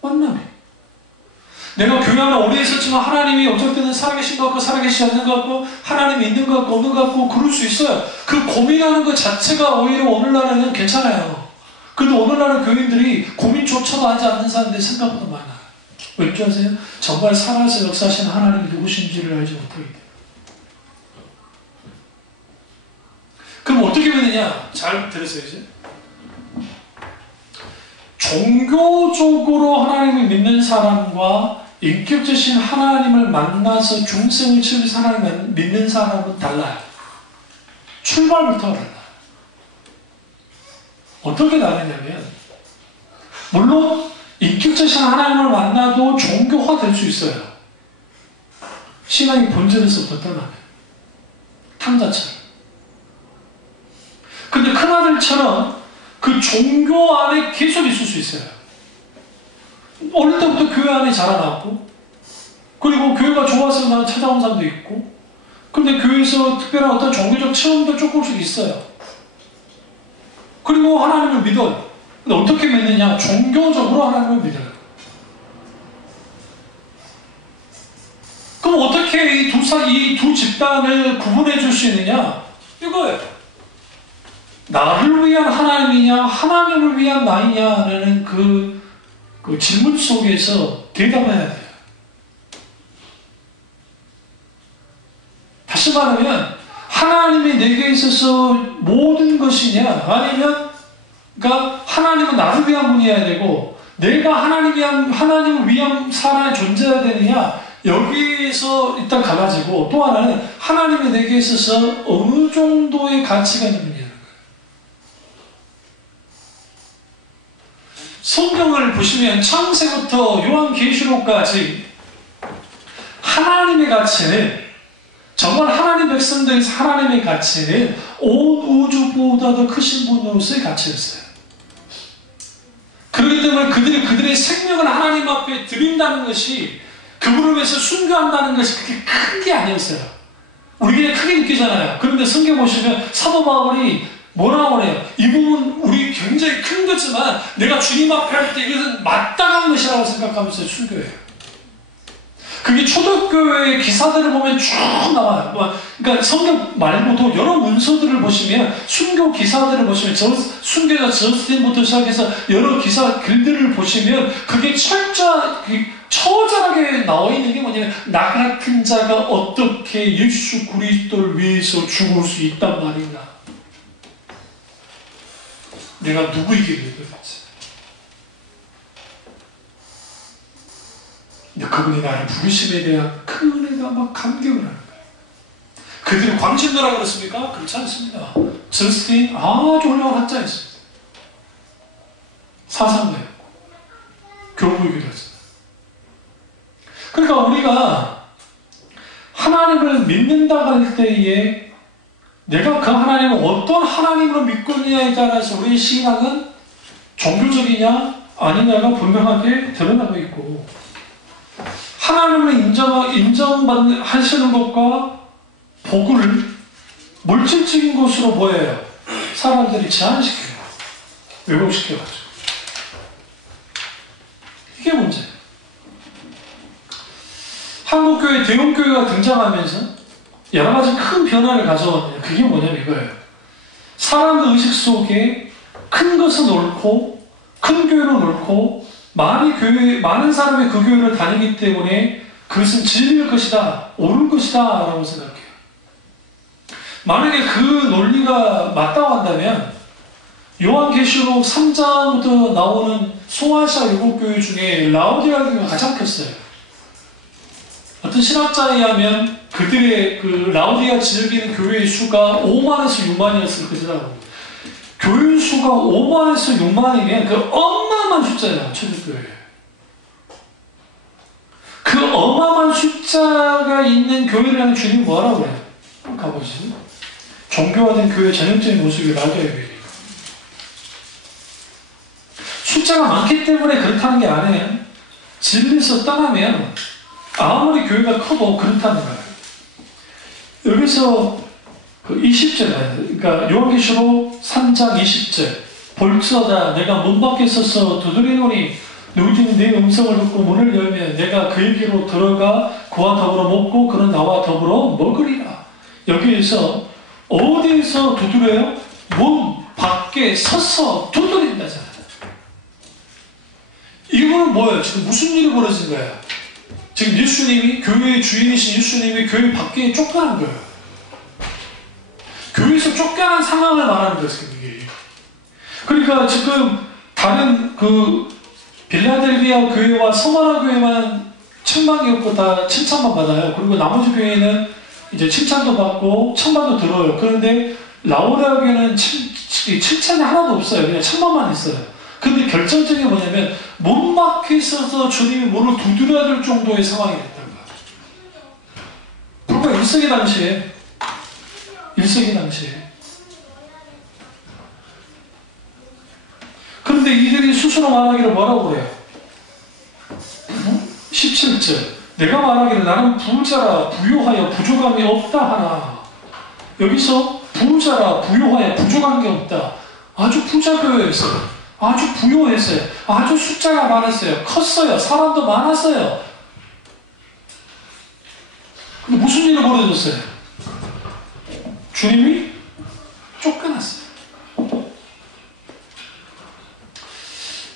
만남이. 내가 교회 안에 오래 있었지만 하나님이 어쩔 때는 살아계신 것 같고 살아계시지 않는 것 같고 하나님이 있는 것 같고 없는 것 같고 그럴 수 있어요. 그 고민하는 것 자체가 오히려 오늘날에는 괜찮아요. 근데 오늘날은 교인들이 고민조차도 하지 않는 사람들이 생각보다 많아요. 왠지 아세요? 정말 살아서 역사하시는 하나님이 누구신지를 알지 못하게 돼요. 그럼 어떻게 믿느냐? 잘 들으세요 이제. 종교적으로 하나님을 믿는 사람과 인격적인 하나님을 만나서 중생을 치면서 하나님을 믿는 사람은 달라요. 출발부터 달라요. 어떻게 다르냐면 물론 인격적인 하나님을 만나도 종교화 될 수 있어요. 신앙의 본질에서부터 떠나면 탕자처럼. 근데 큰아들처럼 그 종교 안에 계속 있을 수 있어요. 어릴 때부터 교회 안에 자라났고 그리고 교회가 좋아서 나 찾아온 사람도 있고 근데 교회에서 특별한 어떤 종교적 체험도 조금씩 있어요. 그리고 하나님을 믿어요. 근데 어떻게 믿느냐? 종교적으로 하나님을 믿어요. 그럼 어떻게 이 두 집단을 구분해 줄 수 있느냐? 이거예요. 나를 위한 하나님이냐, 하나님을 위한 나이냐라는 그 질문 속에서 대답해야 돼요. 다시 말하면 하나님이 내게 있어서 모든 것이냐 아니면 그러니까 하나님은 나를 위한 분이어야 되고 내가 하나님을 위한 사람이 존재해야 되느냐 여기에서 일단 갈라지고 또 하나는 하나님이 내게 있어서 어느 정도의 가치가 있는 분이냐. 성경을 보시면 창세부터 요한계시록까지 하나님의 가치는 정말 하나님 백성들에서 하나님의 가치는 온 우주보다 더 크신 분으로서의 가치였어요. 그렇기 때문에 그들이 그들의 생명을 하나님 앞에 드린다는 것이, 그분을 위해서 순교한다는 것이 그렇게 큰 게 아니었어요. 우리 그냥 크게 느끼잖아요. 그런데 성경 보시면 사도 바울이 뭐라고 그래요? 이 부분 우리 굉장히 큰 거지만 내가 주님 앞에 할 때 이것은 마땅한 것이라고 생각하면서 순교해요. 그게 초대교회의 기사들을 보면 쭉 나와요. 그러니까 성경 말고도 여러 문서들을 보시면, 순교 기사들을 보시면, 순교자 저스틴부터 시작해서 여러 기사 글들을 보시면 그게 처절하게 나와 있는 게 뭐냐면, 나 같은 자가 어떻게 예수 그리스도를 위해서 죽을 수 있단 말인가. 내가 누구에게 믿어야지. 그분이 나를 부르심에 대한 큰 은혜가 막 감격을 하는 거예요. 그들이 광신도라고 그랬습니까? 그렇지 않습니다. 저스틴 아주 훌륭한 학자였습니다. 사상가였고 교부이기도 했습니다. 그러니까 우리가 하나님을 믿는다고 할 때에 내가 그 하나님을 어떤 하나님으로 믿고 있느냐에 따라서 우리의 신앙은 종교적이냐 아니냐가 분명하게 드러나고 있고, 하나님을 인정하시는 것과 복을 물질적인 것으로 보여요. 사람들이 제한시켜요. 왜곡시켜가지고. 이게 문제예요. 한국교회 대형교회가 등장하면서 여러 가지 큰 변화를 가져왔는데, 그게 뭐냐면 이거예요. 사람들 의식 속에 큰 것은 옳고, 큰 교회는 옳고, 많은 사람이 그 교회를 다니기 때문에 그것은 진리일 것이다, 옳은 것이다 라고 생각해요. 만약에 그 논리가 맞다고 한다면 요한계시록 3장부터 나오는 소아시아 7교회 중에 라오디게아 교회가 가장 컸어요. 어떤 신학자에 의하면 그들의 그 라오디게아 지역에 있는 교회의 수가 5만에서 6만이었을 것이라고. 교회 수가 5만에서 6만이면 그 어마어마한 숫자예요. 초대교회. 그 어마어마한 숫자가 있는 교회를 하는 주님이 뭐라고 그래요? 가보시죠. 종교화된 교회의 전형적인 모습이 라오디게아 교회예요. 숫자가 많기 때문에 그렇다는 게 아니에요. 진리에서 떠나면 아무리 교회가 커도 그렇다는 거예요. 여기서 그 20절, 그러니까 요한계시록 3장 20절, 볼지어다 내가 문 밖에 서서 두드리노니 누구든지 내 음성을 듣고 문을 열면 내가 그에게로 들어가 그와 더불어 먹고 그는 나와 더불어 먹으리라. 여기에서 어디에서 두드려요? 문 밖에 서서 두드린다잖아요. 이거는 뭐예요? 지금 무슨 일이 벌어진 거예요? 지금 예수님이, 교회의 주인이신 예수님이 교회 밖에 쫓겨난 거예요. 교회에서 쫓겨난 상황을 말하는 거예요, 이게. 그러니까 지금 다른 그 빌라델비아 교회와 서머나 교회만 천망이 없고 다 칭찬만 받아요. 그리고 나머지 교회는 이제 칭찬도 받고 천만도 들어요. 그런데 라오디게아 교회는 칭찬이 하나도 없어요. 그냥 천만만 있어요. 근데 결정적인 게 뭐냐면 문 밖에 있어서 주님이 문을 두드려야 될 정도의 상황이 됐다는 거예요. 불과 1세기 당시에. 그런데 이들이 스스로 말하기를 뭐라고 그래요? 17절. 내가 말하기를 나는 부자라 부요하여 부족함이 없다 하나. 여기서 부자라 부요하여 부족한 게 없다. 아주 부자 교회였어요. 아주 부요했어요. 아주 숫자가 많았어요. 컸어요. 사람도 많았어요. 근데 무슨 일이 벌어졌어요? 주님이 쫓겨났어요.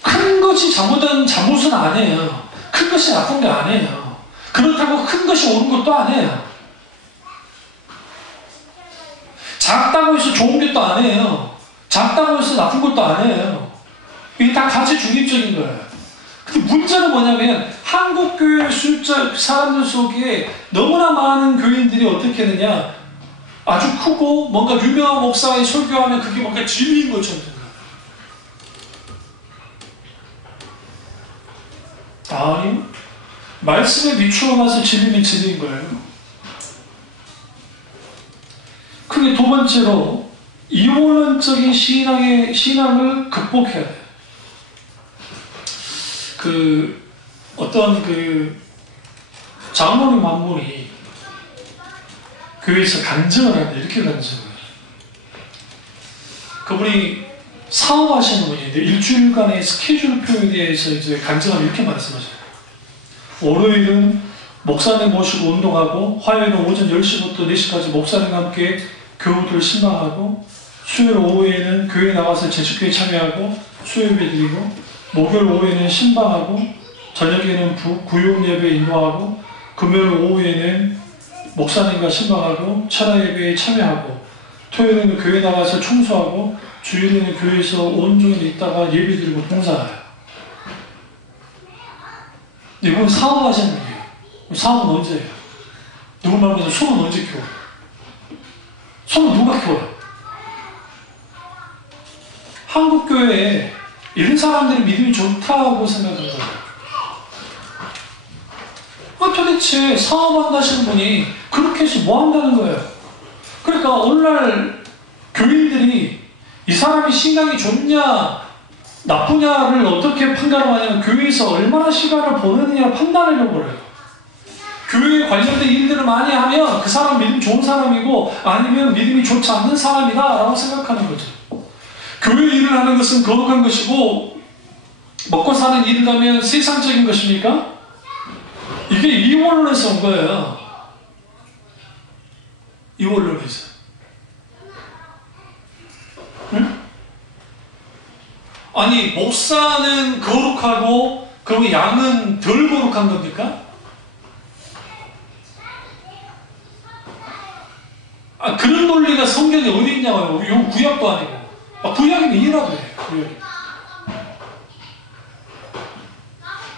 큰 것이 잘못은 아니에요. 큰 것이 나쁜 게 아니에요. 그렇다고 큰 것이 옳은 것도 아니에요. 작다고 해서 좋은 것도 아니에요. 작다고 해서 나쁜 것도 아니에요. 이게 다 가치 중립적인 거예요. 근데 문제는 뭐냐면 한국교회 숫자 사람들 속에 너무나 많은 교인들이 어떻게 했느냐, 아주 크고 뭔가 유명한 목사의 설교하면 그게 뭔가 진리인 것처럼 생각해요. 아니, 말씀에 미추어가서 진리는 진리인 거예요. 그게 두 번째로 이원론적인 신앙을 극복해야 돼요. 어떤 장로님 한 분이 교회에서 간증을 하는데 이렇게 간증을 해요. 그분이 사업하시는 분인데 일주일간의 스케줄표에 대해서 이제 간증하면 이렇게 말씀하셔요. 월요일은 목사님 모시고 운동하고, 화요일은 오전 10시부터 4시까지 목사님과 함께 교우들을 신방하고, 수요일 오후에는 교회 나가서 제축교회 참여하고 수요예배 드리고, 목요일 오후에는 신방하고, 저녁에는 구역 예배 인도하고, 금요일 오후에는 목사님과 신방하고 철야 예배에 참여하고, 토요일에는 교회 나가서 청소하고, 주일에는 교회에서 온종일 있다가 예배 드리고 봉사해요. 이분 사업하시는 분이에요. 사업은 언제 해요? 누구 말고서 소는 언제 키워요? 소는 누가 키워요? 한국교회에 이런 사람들이 믿음이 좋다고 생각하는 거예요. 도대체 사업한다시는 분이 그렇게 해서 뭐 한다는 거예요? 그러니까 오늘날 교인들이 이 사람이 신앙이 좋냐 나쁘냐를 어떻게 판단을 하냐면 교회에서 얼마나 시간을 보내느냐 판단하려고 그래요. 교회에 관련된 일들을 많이 하면 그 사람 믿음 좋은 사람이고, 아니면 믿음이 좋지 않는 사람이다 라고 생각하는 거죠. 교회 일을 하는 것은 거룩한 것이고, 먹고 사는 일을 하면 세상적인 것입니까? 이게 이원론에서 온 거예요. 이원론에서. 응? 아니, 목사는 거룩하고 그러면 양은 덜 거룩한 겁니까? 그런 논리가 성경에 어디 있냐고요. 이건 구약도 아니고. 구약이면 이해라도 해. 구약이.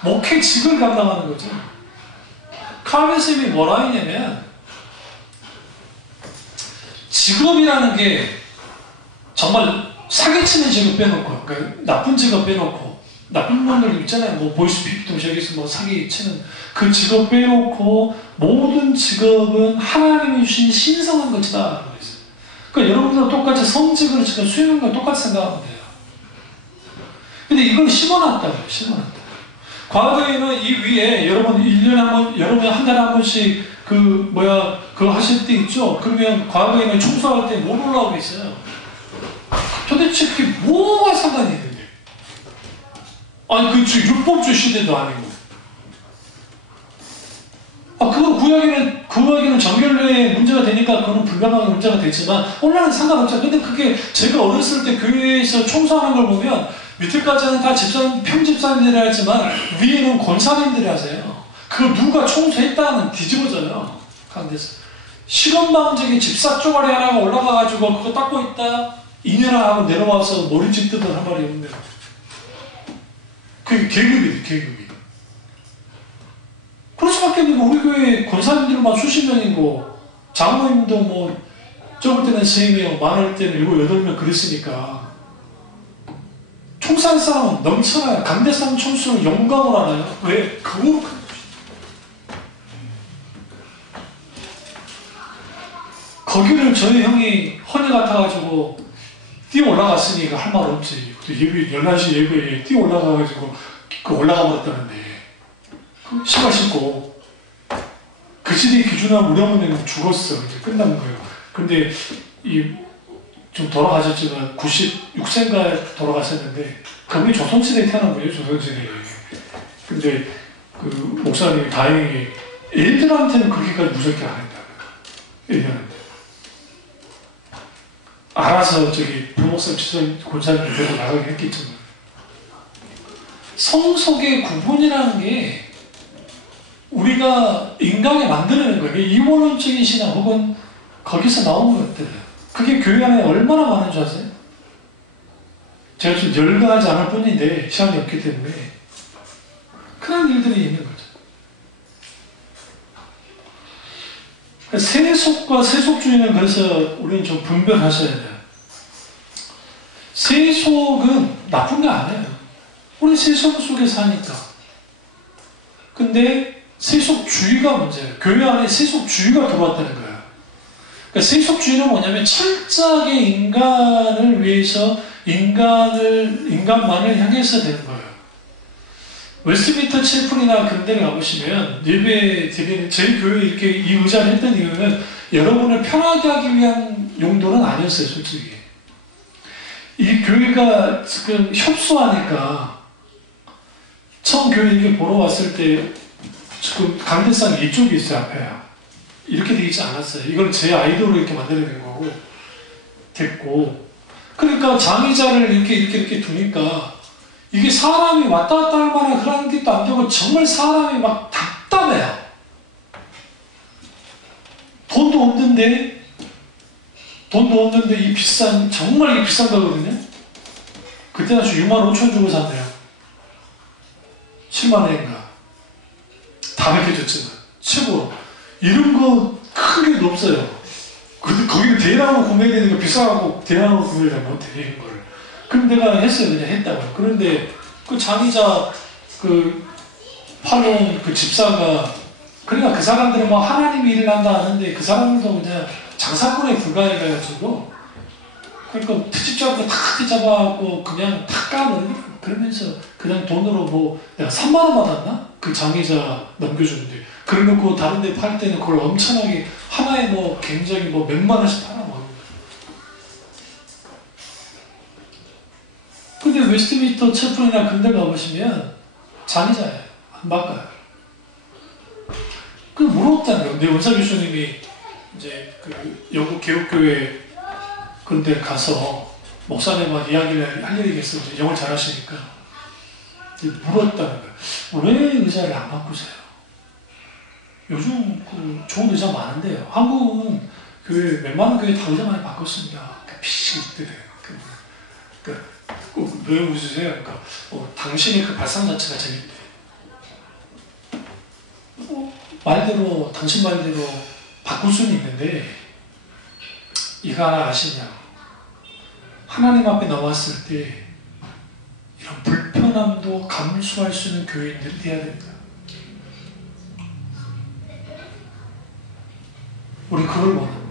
목회직을 감당하는 거죠. 칼빈스님이 뭐라 했냐면, 직업이라는 게 정말 사기치는 직업 빼놓고, 그러니까 나쁜 직업 빼놓고, 나쁜 놈들 있잖아요. 뭐 보이스피피통 저기서 뭐 사기치는 그 직업 빼놓고 모든 직업은 하나님이 주신 신성한 것이다. 그러니까 여러분들은 똑같이 성직을 지금 수행하는 거 똑같이 생각하면 돼요. 근데 이걸 심어놨다고요. 심어놨다. 과거에는 이 위에 여러분 1년에 한 번, 여러분 한 달에 한 번씩 그거 하실 때 있죠? 그러면 과거에는 청소할 때 못 올라오고 있어요. 도대체 그게 뭐가 상관이 있는데? 아니, 율법주 시대도 아니고. 그건 구약에는 정결례에 문제가 되니까 그거는 불가능하게 문제가 됐지만, 오늘날은 상관없죠. 근데 그게 제가 어렸을 때 교회에서 청소하는 걸 보면, 밑에까지는 다 평집사님들이 하지만, 위에는 권사님들이 하세요. 그걸 누가 청소했다는 뒤집어져요. 가운데서. 시건방적인 집사 쪼가리 하나가 올라가가지고 그거 닦고 있다. 2년 하고 내려와서 머리집 뜯은 한 마리 없네요. 그게 계급이에요, 계급이. 그럴 수밖에 없는 거. 우리 교회 권사님들만 수십 명이고, 장로님도 뭐, 적을 때는 3명, 많을 때는 7, 8명 그랬으니까. 총살 사람은 넘쳐나요. 강대상 총수는 영광을 알아요. 왜? 거룩한 것이다. 거기를 저희 형이 헌이 같아가지고 뛰어 올라갔으니까 할 말 없지. 예배 11시 예배에 뛰어 올라가가지고 올라가 버렸다는데 신발 신고 그 시대의 기준하면 우리 어머니는 죽었어. 이제 끝난 거예요. 근데 좀 돌아가셨지만 96세인가 돌아가셨는데 그분이 조선시대에 태어난 거예요. 조선시대에. 근데 그 목사님이 다행히 애들한테는 그렇게까지 무섭게 안 했다고요. 애들한테. 알아서 부목사님, 지선 권사님 데리고 나가긴 했겠지만, 성속의 구분이라는 게 우리가 인간에 만들어낸 거예요. 이원론적인 신앙 혹은 거기서 나온 것들. 그게 교회 안에 얼마나 많은 줄 아세요? 제가 좀 열거하지 않을 뿐인데 시간이 없기 때문에 그런 일들이 있는 거죠. 세속과 세속주의는 그래서 우리는 좀 분별하셔야 돼요. 세속은 나쁜 게 아니에요. 우리 세속 속에 사니까. 근데 세속주의가 문제예요. 교회 안에 세속주의가 들어왔다는 거예요. 그러니까 세속주의는 뭐냐면 철저하게 인간을 위해서 인간만을 향해서 되는 거예요. 웨스트민스터 칠풀이나 그런 데를 가보시면 예배 드리는 저희 교회 이렇게 이 의자를 했던 이유는 여러분을 편하게 하기 위한 용도는 아니었어요, 솔직히. 이 교회가 지금 협소하니까 처음 교회 이렇게 보러 왔을 때 지금 강대상이 이쪽에 있어요, 앞에요. 이렇게 되어 있지 않았어요. 이건 제 아이디어로 이렇게 만들어낸 거고 됐고, 그러니까 장의자를 이렇게 두니까 이게 사람이 왔다 갔다 할 만한 그런 것도 안 되고 정말 사람이 막 답답해요. 돈도 없는데 이 비싼, 정말 이 비싼 거거든요. 그때 당시 6만 5천 주고 샀네요. 7만 원인가. 다 맥혀졌지만 최고. 이런 거 크게 없어요. 근데 거기는 대량으로 구매해야 되는 거 비싸고 대량으로 구매를 못해, 이런 거를. 그럼 내가 했어요. 그냥 했다고요. 그런데 그 장의자 그 파놓은 그 집사가, 그러니까 그 사람들은 뭐 하나님이 일을 한다 하는데 그 사람들도 그냥 장사꾼에 불과해가지고, 그러니까 트집 잡고 탁 잡아갖고 그냥 탁 까는, 그러면서 그냥 돈으로 뭐 내가 3만 원 받았나? 그 장의자 넘겨주는데, 그래놓고 다른 데 팔 때는 그걸 엄청나게 하나에 뭐 굉장히 뭐 몇만 원씩 팔아먹는 거예요. 근데 웨스트민스터 칠풀이나 그런 데 가보시면 장의자예요. 안 바꿔요. 그 물어봤잖아요. 근데 원사 교수님이 이제 그 영국 개혁교회 그런 데 가서 목사님과 이야기를 할 일이 있어서 영어를 잘하시니까 물었다는 거예요. 왜 의자를 안 바꾸세요? 요즘 그 좋은 의자 많은데요. 한국은 교회 웬만한 교회 다 의자 많이 바꿨습니다. 피식 그때 왜 웃으세요? 그러니까 당신의 그 발상 자체가 재밌대. 말대로 당신 말대로 바꿀 수는 있는데 이거 하나 아시냐? 하나님 앞에 나왔을 때 이런 불편함도 감수할 수 있는 교인들이 돼야 됩니다. 우리 그걸 원합니다.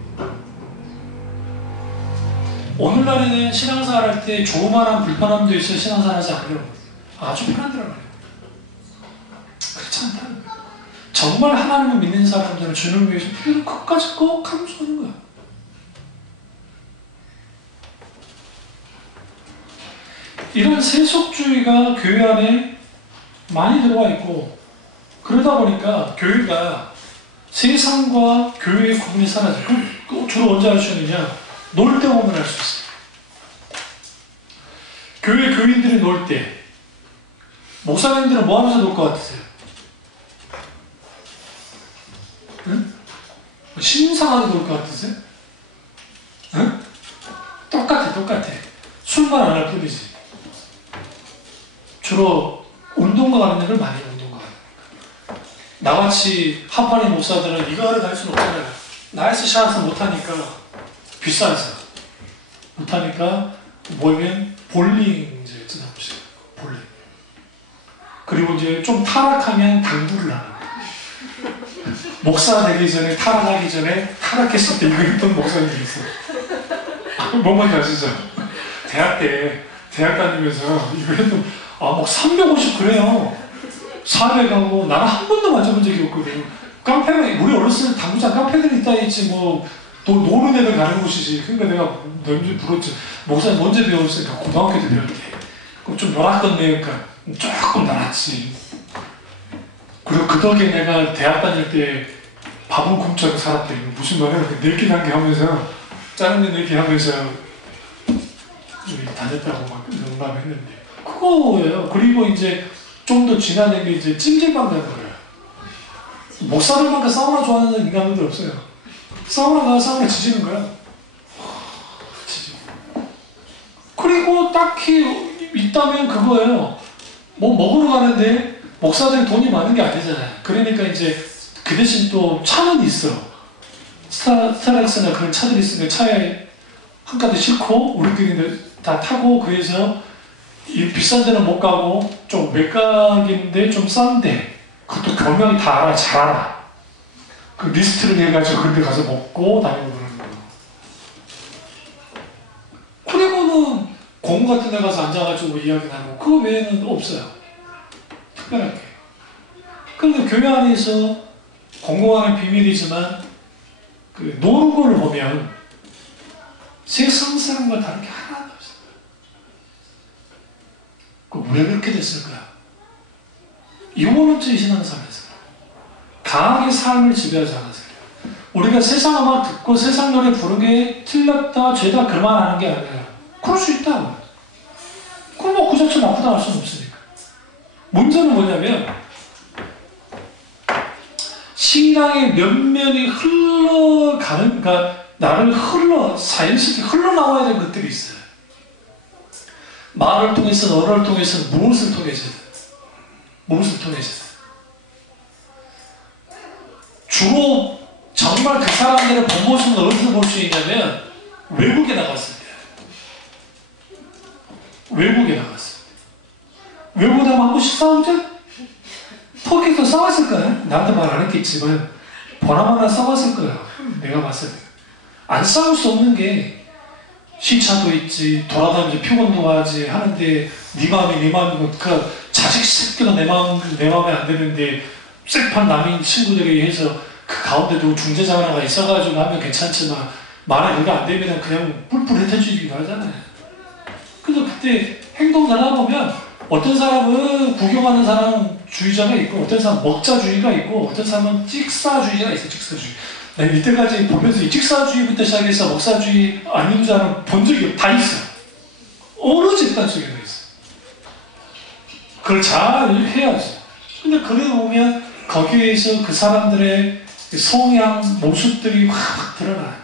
오늘날에는 신앙생활 할 때 조그마한 불편함도 있어요. 신앙생활 하지 않으려고 아주 편하더란 말이에요. 그렇지 않다는 거예요. 정말 하나님을 믿는 사람들은 주님을 위해서 필요한 것까지 꼭 감수하는 거예요. 이런 세속주의가 교회 안에 많이 들어와 있고, 그러다 보니까 교회가 세상과 교회의 구분이 사라져요. 그럼 주로 언제 할 수 있느냐? 놀 때 오면 할 수 있어요. 교회 교인들이 놀 때 목사님들은 뭐 하면서 놀 것 같으세요? 응? 신상하게 놀 것 같으세요? 응? 똑같아. 술만 안 할 뿐이지. 주로 운동가 가는 애들 많이 해요. 운동가. 나같이 하파리 목사들은 이거 하러 갈 수는 없잖아요. 나이스 샷을 못하니까, 비싸서 못하니까 뭐냐면 볼링 이제 쳐다보세요. 볼링. 그리고 이제 좀 타락하면 당구를 하는 거예요. 목사 되기 전에, 타락하기 전에, 타락했을 때 이거 했던 목사님이 있어요. 뭔지 아시죠? 대학 다니면서 이거 했던, 막 350 그래요. 400하고, 나는 한 번도 만져본 적이 없거든. 카페가, 우리 어렸을 때 당구장 카페들이 있다 했지, 뭐, 또 노는 애들 가는 곳이지. 그러니까 내가 먼저 물었지. 목사님 언제 배웠으니까 고등학교 때 배웠대. 그럼 좀 놀았던데, 그러니까 조금 놀았지. 그리고 그 덕에 내가 대학 다닐 때 밥은 굶자고 살았대. 무슨 말이야? 늙기단계 하면서, 짜증내 늙기 하면서 다녔다고 막 농담했는데. 그거예요. 그리고 이제 좀 더 지나는 게 이제 찜질방 가는 거예요. 목사들만큼 사우나 좋아하는 인간들 없어요. 사우나 가서 사우나 지지는 거야. 지지고. 그리고 딱히 있다면 그거예요. 뭐 먹으러 가는데 목사들이 돈이 많은 게 아니잖아요. 그러니까 이제 그 대신 또 차는 있어. 스타렉스나 그런 차들이 있으니까 차에 한 가득 싣고 우리끼리 다 타고, 그래서 이 비싼 데는 못 가고 좀 외곽인데 좀 싼데, 그것도 교명이 다 알아. 잘 알아. 그 리스트를 해가지고 그런 데 가서 먹고 다니고 그러는 거예요. 그리고는 공원 같은 데 가서 앉아가지고 이야기 나누고, 그거 외에는 없어요. 특별한 게. 그런데 교회 안에서 공공하는 비밀이지만 그 노는 걸 보면 세상 사람과 다른 게 하나도 없어요. 왜 그렇게 됐을까? 유머론주의 신앙생활에서 강하게 삶을 지배하지 않아서요. 우리가 세상 음악 듣고 세상 노래 부르는 게 틀렸다, 죄다 그만하는 게 아니라 그럴 수 있다. 그럼 뭐 그 자체 나쁘다 할 수는 없으니까. 문제는 뭐냐면 신앙의 면면이 흘러가는, 그러니까 나를 자연스럽게 흘러나와야 될 것들이 있어요. 말을 통해서, 언어를 통해서, 무엇을 통해서든. 주로 정말 그 사람들의 본 모습은 어디서 볼 수 있냐면 외국에 나갔을 때. 외국에 나가면 한 번씩 싸우죠? 터키도 싸웠을 거야. 나한테 말 안 했겠지만 보나마나 싸웠을 거야. 내가 봤을 때. 안 싸울 수 없는 게 시차도 있지, 돌아다니지, 피곤도 하지 하는데 네 마음이고 그 자식 새끼가 내 마음에 안 드는데 쎄판 남인 친구들에게 해서 그 가운데 누구 중재자 하나가 있어가지고 하면 괜찮지만 말에 그게 안 되면 그냥 뿔뿔 흩어지기도 하잖아요. 그래서 그때 행동을 하다 보면 어떤 사람은 구경하는 사람 주의자가 있고 어떤 사람은 먹자주의가 있고 어떤 사람은 찍사주의가 있어요. 찍사주의. 난 이때까지 보면서 이 찍사주의부터 시작해서 먹사주의 아닌 사람 본 적이 다 있어. 어느 집단 속에도 있어. 그걸 잘 해야지. 근데 그래 보면 거기에서 그 사람들의 성향, 모습들이 확 드러나요.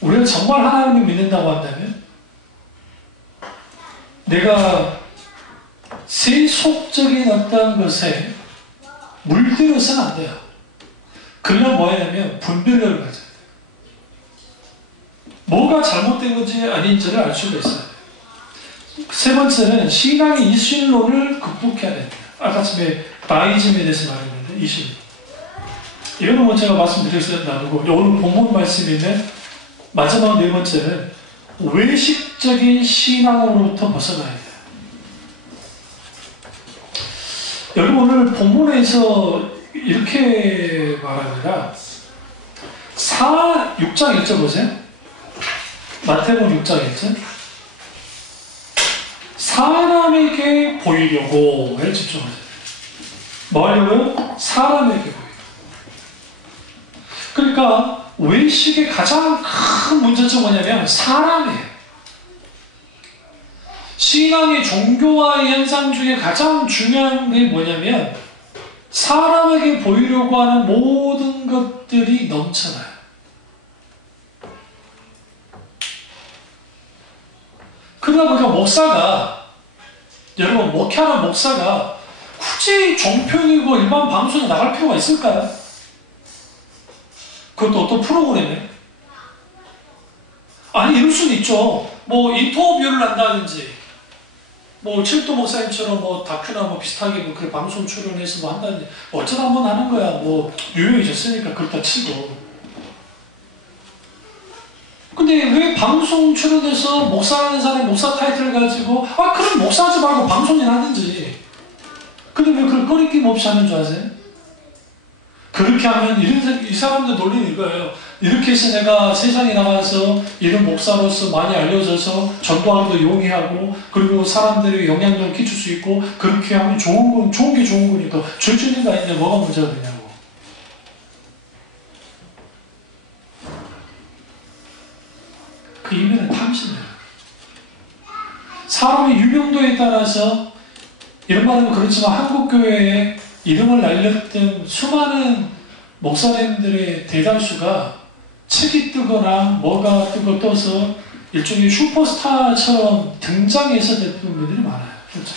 우리가 정말 하나님을 믿는다고 한다면 내가 세속적인 어떤 것에 물들어서는 안 돼요. 그러면 뭐 해냐면 분별력을 가져야 돼요. 뭐가 잘못된 건지 아닌지를 알 수가 있어요. 세 번째는 신앙의 이신론을 극복해야 됩니다. 아까 전에 바이즘에 대해서 말했는데 이신론. 이거는 뭐 제가 말씀드렸을 때 나누고 오늘 본문 말씀에 있는 마지막 네 번째는 외식적인 신앙으로부터 벗어나야 돼요. 여러분 오늘 본문에서 이렇게 말합니다. 6장 1절 보세요. 마태복음 6장 1절. 사람에게 보이려고에 집중하세요. 뭐 하려고요? 사람에게 보이려고. 그러니까 외식의 가장 큰 문제점은 뭐냐면 사람이에요. 신앙의 종교화의 현상 중에 가장 중요한 게 뭐냐면 사람에게 보이려고 하는 모든 것들이 넘쳐나요. 그러다 보니까 목사가, 여러분 목회하는 목사가 굳이 종편이고 일반 방송에 나갈 필요가 있을까요? 그것도 어떤 프로그램에? 아니 이럴 수는 있죠. 뭐 인터뷰를 한다든지 뭐 칠도 목사님처럼 뭐 다큐나 뭐 비슷하게 뭐 그 방송 출연해서 뭐 한다든지 어쩌다 한번 하는 거야. 뭐 유명해졌으니까 그렇다 치고. 근데 왜 방송 출연해서 목사라는 사람이 목사 타이틀을 가지고 그럼 목사하지 말고 방송이나 하든지. 근데 왜 그걸 꺼리낌 없이 하는 줄 아세요? 그렇게 하면 이 사람들 논리는 이거예요. 이렇게 해서 내가 세상에 나가서 이런 목사로서 많이 알려져서 전도하기도 용이하고 그리고 사람들에게 영향력을 끼칠 수 있고 그렇게 하면 좋은 게 좋은 거니까 죄 짓는 거 아닌데 뭐가 문제가 되냐고. 그 이면은 탐심이에요. 사람의 유명도에 따라서 이런 말은 그렇지만 한국교회에 이름을 날렸던 수많은 목사님들의 대다수가 책이 뜨거나 뭐가 뜨고 떠서 일종의 슈퍼스타처럼 등장해서 됐던 분들이 많아요. 그렇죠?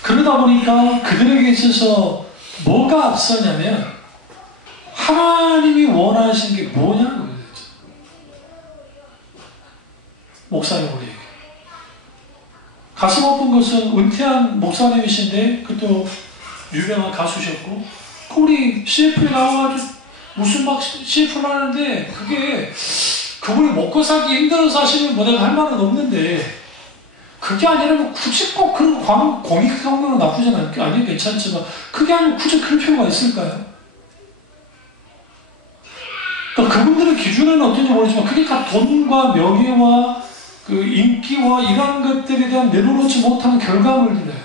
그러다 보니까 그들에게 있어서 뭐가 앞서냐면 하나님이 원하시는 게 뭐냐는 거예요. 목사님 우리에게. 가슴 아픈 것은 은퇴한 목사님이신데 그것도 유명한 가수셨고 우리 CF에 나와가지고 무슨 막 CF를 하는데 그게 그분이 먹고 살기 힘들어서 하시면 뭐 내가 할 말은 없는데 그게 아니라면 굳이 꼭 그런 공익 성능은 나쁘진 않게 아니 괜찮지만 그게 아니면 굳이 그럴 필요가 있을까요? 그러니까 그분들의 기준은 어떤지 모르지만 그게 다 돈과 명예와 그 인기와 이런 것들에 대한 내려놓지 못하는 결과물이래요.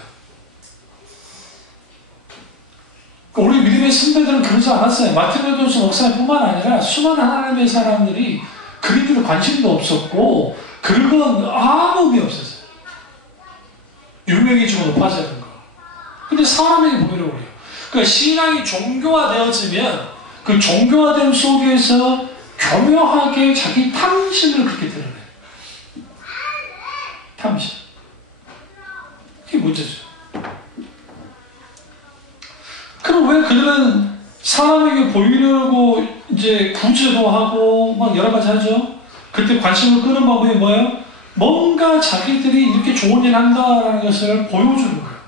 우리 믿음의 선배들은 그러지 않았어요. 마틴 루터 목사님뿐만 아니라 수많은 하나님의 사람들이 그리들은 관심도 없었고 그건 아무 의미 없었어요. 유명해지고 높아지는 거. 근데 사람에게 보이려고 그래요. 그러니까 신앙이 종교화되어지면 그 종교화됨 속에서 교묘하게 자기 탐심을 그렇게 드러내요. 탐심. 그게 문제죠. 그럼 왜 그들은 사람에게 보이려고 이제 구제도 하고 막 여러 가지 하죠? 그때 관심을 끄는 방법이 뭐예요? 뭔가 자기들이 이렇게 좋은 일 한다라는 것을 보여주는 거예요.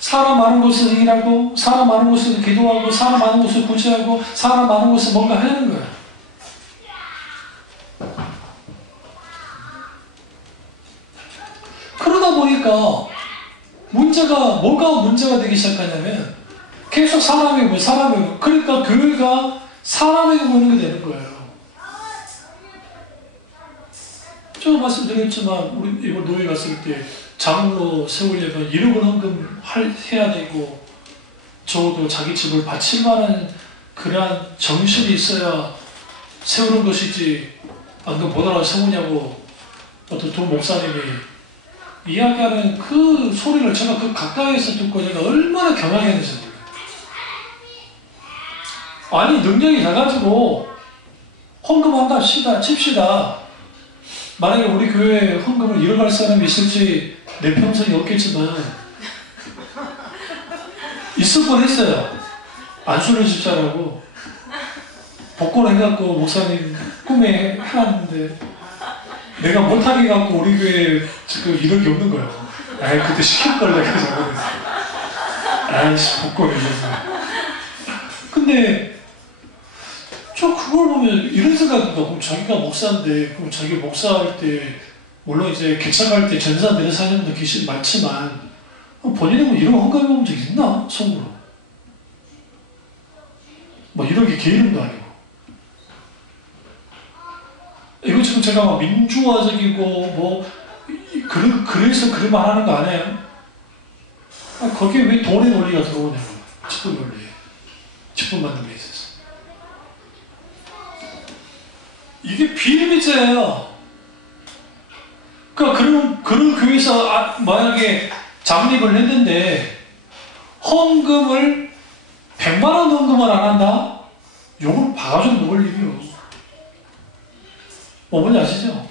사람 많은 곳에서 일하고, 사람 많은 곳에서 기도하고, 사람 많은 곳에서 구제하고, 사람 많은 곳에서 뭔가 하는 거예요. 그러다 보니까 뭐가 문제가 되기 시작하냐면 계속 사람에게 보여. 그러니까 교회가 사람에게 보이는 게 되는 거예요. 제가 말씀드렸지만 우리 이번 노예 갔을 때 장으로 세우려면 1억 원 헌금 해야 되고 적어도 자기 집을 바칠 만한 그러한 정신이 있어야 세우는 것이지 방금 보다가 세우냐고 어떤 두 목사님이 이야기하는 그 소리를 제가 그 가까이에서 듣고 제가 얼마나 경악했는지 몰라요. 아니 능력이 돼가지고 헌금 한다 칩시다. 만약에 우리 교회에 헌금을 잃어갈 사람이 있을지 내 평생이 없겠지만 있을 뻔했어요. 안수를 집사라고 복권해갖고 목사님 꿈에 해놨는데 내가 못하게 갖고 우리 교회에 지금 이런 게 없는 거예요. 아이 그때 시킬걸 내가 잘못했어. 아이씨 복권을 해서. 근데 저 그걸 보면 이런 생각이 든다. 그럼 자기가 목사인데 그럼 자기 목사할 때 물론 이제 개척할 때 전사 내려사 사람도 많지만 본인은 뭐 이런 헌금해 본 적 있나? 속으로 뭐 이런 게 게으름도 아니고 이거 지금 제가 막 민주화적이고 뭐 그래서 그런 말 하는 거 아니에요? 거기에 왜 돈의 논리가 들어오냐고. 직분 논리. 직분 받는 게 있어서. 이게 비일비재예요. 그러니까 그런 교회에서 만약에 장립을 했는데 헌금을 100만 원 헌금을 안 한다? 욕을 박아주고 먹을 일이요. 뭔지 아시죠?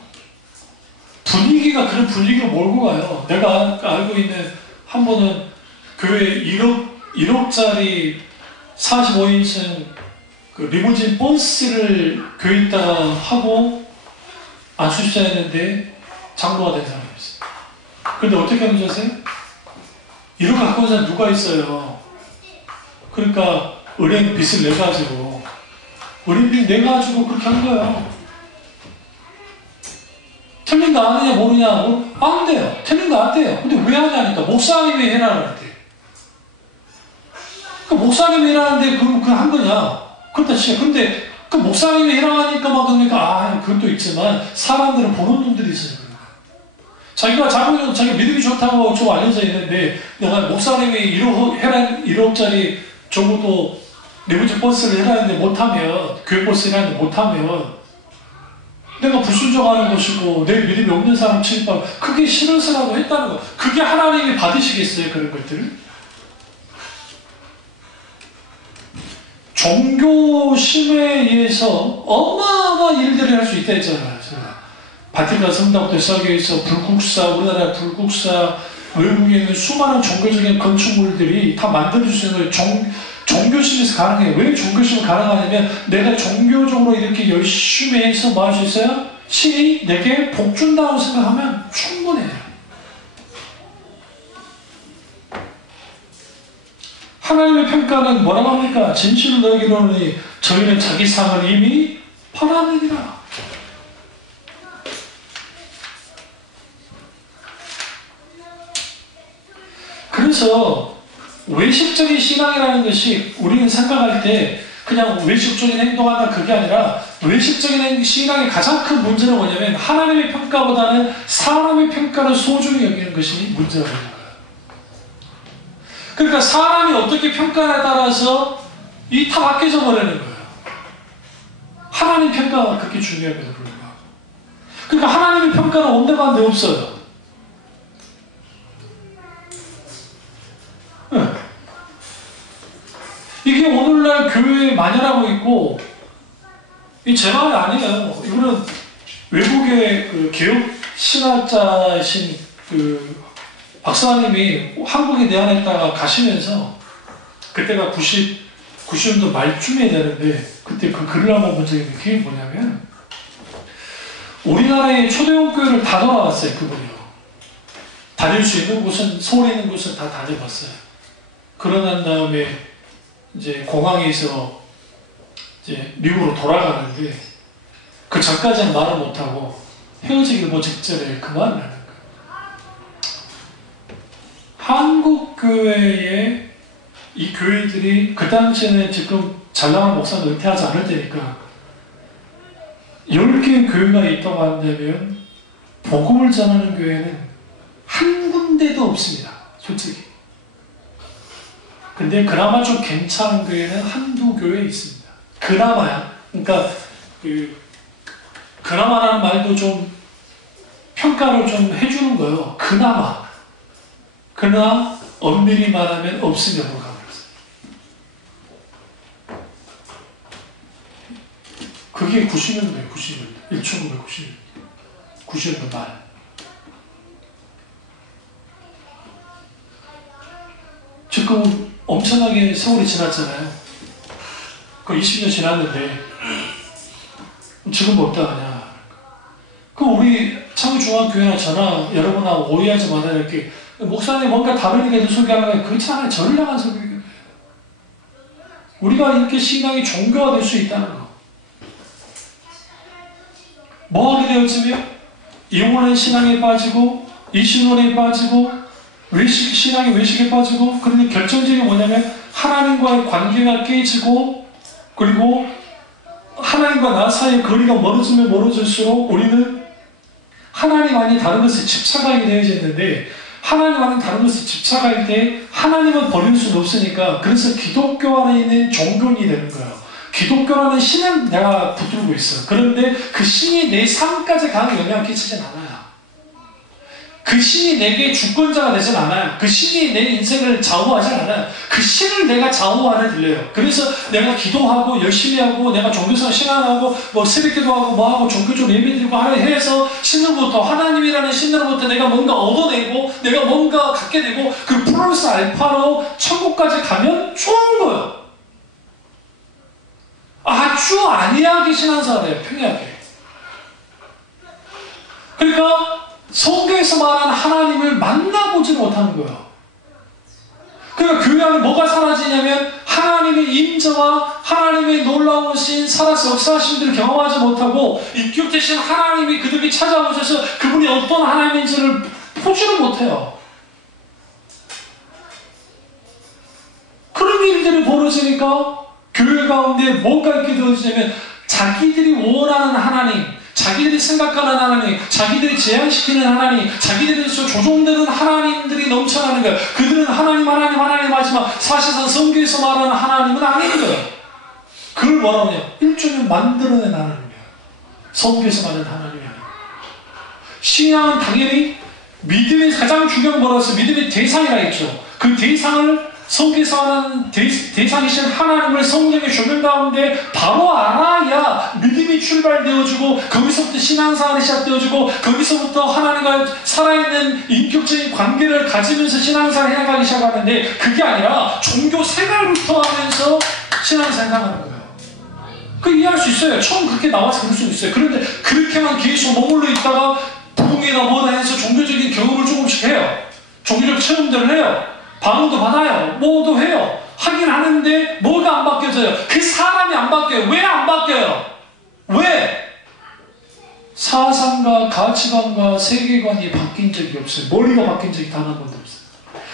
분위기가 그런 분위기로 몰고 가요. 내가 알고 있는 한 번은 교회 1억짜리 45인승 그 리무진 버스를 교회에다가 하고 안수시자 장로가 된 사람이 있어요. 그런데 어떻게 하는지 아세요? 1억 갖고 온 사람 누가 있어요? 그러니까 은행 빚을 내가지고 은행빚 내가지고 그렇게 한 거예요. 틀린 거 아느냐 모르냐? 안 돼요. 틀린 거 안 돼요. 근데 왜 하냐니까 목사님이 해라는 데. 그 목사님이 해라는데 그럼 그 한 거냐? 그렇다 치자. 근데 그 목사님이 해라니까 막 그러니까 그것도 있지만 사람들은 보는 눈들이 있어요. 자기가 자기 믿음이 좋다고 좀 알려져 있는데 내가 목사님이 1억짜리 적어도 내부집 버스를 해라는데 못하면 교회 버스를 해라는데 못하면 내가 불순종하는 것이고 내 믿음이 없는 사람 취급하고 그게 싫어서라도 했다는 거. 그게 하나님이 받으시겠어요? 그런 것들을? 종교심에 의해서 어마어마한 일들을 할 수 있다 했잖아요. 바티칸 성당부터 시작해서 불국사, 우리나라 불국사, 외국에 있는 수많은 종교적인 건축물들이 다 만들어질 수 있는 종교심에서 가능해요. 왜 종교심이 가능하냐면 내가 종교적으로 이렇게 열심히 해서 뭐 할 수 있어요? 신이 내게 복 준다고 생각하면 충분해요. 하나님의 평가는 뭐라고 합니까? 진실을 너에게 이르노니 저희는 자기 상을 이미 팔았느니라. 그래서 외식적인 신앙이라는 것이 우리는 생각할 때 그냥 외식적인 행동한다 그게 아니라 외식적인 신앙의 가장 큰 문제는 뭐냐면 하나님의 평가보다는 사람의 평가를 소중히 여기는 것이 문제가 되는 거예요. 그러니까 사람이 어떻게 평가에 따라서 이 다 바뀌어져 버리는 거예요. 하나님 평가가 그렇게 중요함에도 불구하고. 그러니까 하나님의 평가는 온데간데 없어요. 네. 이게 오늘날 교회에 만연하고 있고, 이 제 말이 아니에요. 이거는 외국의 그 개혁 신학자이신 그 박사님이 한국에 내한했다가 가시면서, 그때가 90년도 말쯤에 되는데, 그때 그 글을 한번 본 적이 있는데, 그게 뭐냐면, 우리나라의 초대형 교회를 다 돌아왔어요, 그분이요. 다닐 수 있는 곳은, 서울에 있는 곳은 다 다녀봤어요. 그러고 난 다음에, 이제 공항에서 이제 미국으로 돌아가는데, 그 전까지는 말을 못하고, 헤어지기 뭐 직전에 그만하는 거예요. 한국 교회에 이 교회들이 그 당시에는 지금 잘 나가는 목사는 은퇴하지 않을 때니까 10개의 교회가 있다고 한다면 복음을 전하는 교회는 한 군데도 없습니다. 솔직히. 근데 그나마 좀 괜찮은 교회는 한두 교회 있습니다. 그나마야. 그러니까 그나마라는 말도 좀 평가를 좀 해주는 거예요. 그나마. 그러나 엄밀히 말하면 없으려고 가버렸어요. 그게 90년도예요. 90년도. 1990년도. 90년도 말. 지금 엄청나게 세월이 지났잖아요. 그 20년 지났는데 지금 뭐 없다하냐. 그 우리 창중앙교회나 저나 여러분하고 오해하지 말아야 할 게, 목사님 뭔가 다른 일에도 소개하는 게 그렇지 않아요. 저를 향한 소개예요. 우리가 이렇게 신앙이 종교화 될 수 있다는 거. 뭐 하게 되었으면 영원한 신앙에 빠지고 이신론에 빠지고 신앙의 외식에 빠지고, 그런데 결정적인 게 뭐냐면 하나님과의 관계가 깨지고, 그리고 하나님과 나 사이의 거리가 멀어지면 멀어질수록 우리는 하나님 아닌 다른 것에 집착하게 되어졌는데, 하나님 아닌 다른 것에 집착할 때 하나님을 버릴 수는 없으니까, 그래서 기독교 안에 있는 종교인이 되는 거예요. 기독교라는 신은 내가 붙들고 있어요. 그런데 그 신이 내 삶까지 강한 영향을 끼치진 않아요. 그 신이 내게 주권자가 되진 않아요. 그 신이 내 인생을 좌우하진 않아요. 그 신을 내가 좌우하는 들려요. 그래서 내가 기도하고 열심히 하고 내가 종교상 신앙하고 뭐 새벽기도 하고 뭐 하고 종교적으로 예배드리고 하나 해서 신으로부터, 하나님이라는 신으로부터 내가 뭔가 얻어내고 내가 뭔가 갖게 되고, 그 플러스 알파로 천국까지 가면 좋은 거예요. 아주 안이하게 신앙생활해요. 평이하게. 그러니까 성경에서 말하는 하나님을 만나보지 못하는 거예요. 그러니까 교회 안에 뭐가 사라지냐면 하나님의 임재와 하나님의 놀라우신 살아서 역사하심들을 경험하지 못하고, 인격되신 하나님이 그들에게 찾아오셔서 그분이 어떤 하나님인지를 보지를 못해요. 그런 일들이 벌어지니까 교회 가운데 뭐가 있게 되어지냐면 자기들이 원하는 하나님, 자기들이 생각하는 하나님, 자기들이 제한시키는 하나님, 자기들에서 조종되는 하나님들이 넘쳐나는 거예요. 그들은 하나님 하지만 사실상 성경에서 말하는 하나님은 아닌 거예요. 그걸 뭐라고 하냐? 일종의 만들어낸 하나님이에요. 성경에서 말하는 하나님이 아니에요. 신앙은 당연히 믿음이 가장 중요한 거라서 믿음의 대상이라 했죠. 그 대상을 성경에서 하는 대상이신 하나님을 성경의 조명 가운데 바로 알아야 믿음이 출발되어지고, 거기서부터 신앙생활이 시작되어지고, 거기서부터 하나님과 살아있는 인격적인 관계를 가지면서 신앙생활을 해나가기 시작하는데, 그게 아니라 종교 생활부터 하면서 신앙생활을 하는 거예요. 그 이해할 수 있어요. 처음 그렇게 나와서 그럴 수 있어요. 그런데 그렇게만 계속 머물러 있다가 부흥이나 뭐나 해서 종교적인 경험을 조금씩 해요. 종교적 체험들을 해요. 방언도 받아요. 뭐도 해요. 하긴 하는데 뭐가 안 바뀌어져요? 그 사람이 안 바뀌어요. 왜 안 바뀌어요? 왜? 사상과 가치관과 세계관이 바뀐 적이 없어요. 머리가 바뀐 적이 단 한 번도 없어요.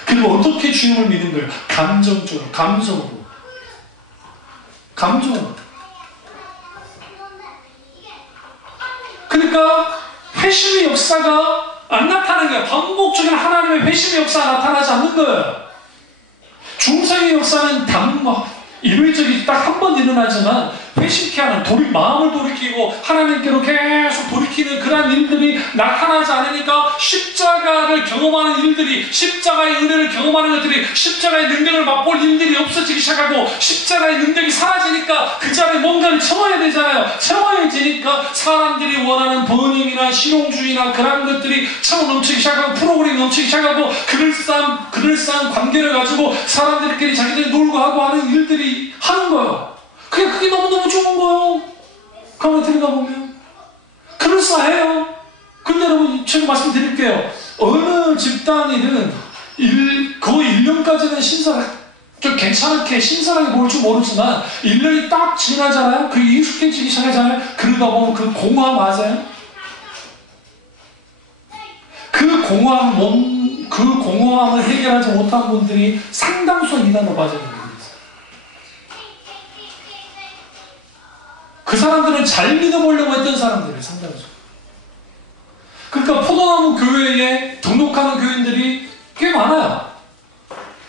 그리고 어떻게 주님을 믿는 거예요? 감정적으로, 감정으로. 감정으로. 그러니까 회심의 역사가 안 나타나는 거예요. 반복적인 하나님의 회심의 역사가 나타나지 않는 거예요. 중생의 역사는 일회적이 딱 한 번 일어나지만 회심케 하는 마음을 돌이키고 하나님께로 계속 돌이키는 그러한 일들이 나타나지 않으니까 십자가를 경험하는 일들이, 십자가의 은혜를 경험하는 것들이, 십자가의 능력을 맛볼 일들이 없어지기 시작하고 십자가의 능력이 사라지니까 그 자리에 뭔가를 채워야 되잖아요. 채워야지니까 사람들이 원하는 번영이나 실용주의나 그런 것들이 채워 넘치기 시작하고 프로그램이 넘치기 시작하고 그럴싸한 관계를 가지고 사람들끼리 자기들이 놀고 하고 하는 일들이 하는 거예요. 그게 너무너무 좋은 거예요. 가만히 들어가 보면 그럴싸해요. 근데 여러분 제가 말씀드릴게요. 어느 집단이든 거의 1년까지는 좀 괜찮게 신선하게 보일 줄 모르지만 1년이 딱 지나잖아요. 그게 익숙해지기 시작하잖아요. 그러다 보면 그 공허함 맞아요? 그 공허함을 해결하지 못한 분들이 상당수 이단으로 빠지는 거예요. 그 사람들은 잘 믿어보려고 했던 사람들이에요. 상당수. 그러니까 포도나무 교회에 등록하는 교인들이 꽤 많아요.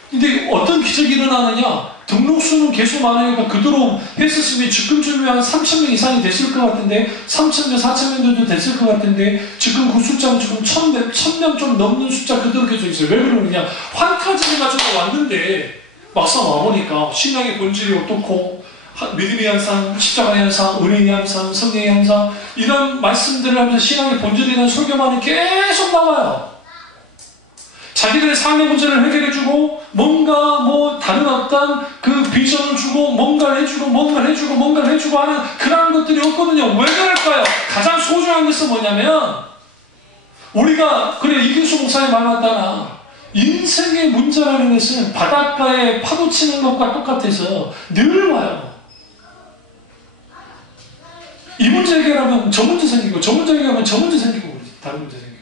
근데 어떤 기적이 일어나느냐? 등록수는 계속 많으니까 그대로 했었으면 지금쯤에 한 3,000명 이상이 됐을 것 같은데 3,000명, 4,000명 정도 됐을 것 같은데 지금 그 숫자는 지금 1,000명 좀 넘는 숫자 그대로 계속 있어요. 왜 그러느냐? 환타지를 가지고 왔는데 막상 와보니까 신앙의 본질이 어떻고 믿음의 현상, 십자가의 현상, 은혜의 현상, 성령의 현상 이런 말씀들을 하면서 신앙의 본질에 대한 설교만이 계속 나와요. 자기들의 삶의 문제를 해결해주고 뭔가 다른 어떤 그 비전을 주고 뭔가를 해주고 하는 그런 것들이 없거든요. 왜 그럴까요? 가장 소중한 것은 뭐냐면 우리가 이규수 목사님 말 맞다나 인생의 문제라는 것은 바닷가에 파도 치는 것과 똑같아서 늘 와요. 이 문제 해결하면 저 문제 생기고 저 문제 해결하면 저 문제 생기고 다른 문제 생기고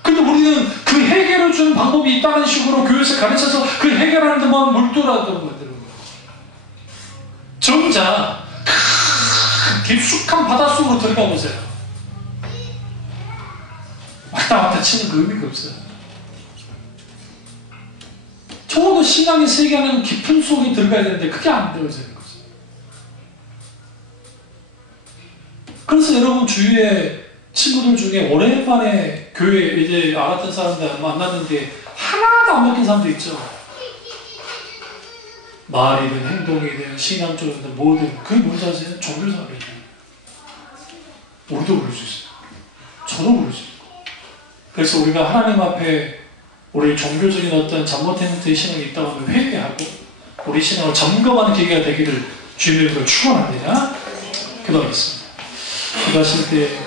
근데 우리는 그 해결해주는 방법이 있다는 식으로 교회에서 가르쳐서 그 해결하는 데만 몰두하도록 만드는 거예요. 정작 깊숙한 바닷속으로 들어가 보세요. 왔다 갔다 치는 그 의미가 없어요. 적어도 신앙의 세계는 깊은 속에 들어가야 되는데 그게 안 되어져요. 그래서 여러분 주위에 친구들 중에 오랜만에 교회 이제 알았던 사람들 만났는데 하나도 안 바뀐 사람도 있죠. 말이든 행동이든 신앙적이든 뭐든 그게 뭔지 아세요? 종교사람이에요. 우리도 그럴 수 있어요. 저도 그럴 수 있고. 그래서 우리가 하나님 앞에 우리 종교적인 어떤 잘못된 신앙이 있다고 하면 회개하고 우리 신앙을 점검하는 기회가 되기를 주님으로 축원합니다. 기도하겠습니다. 기도하실 때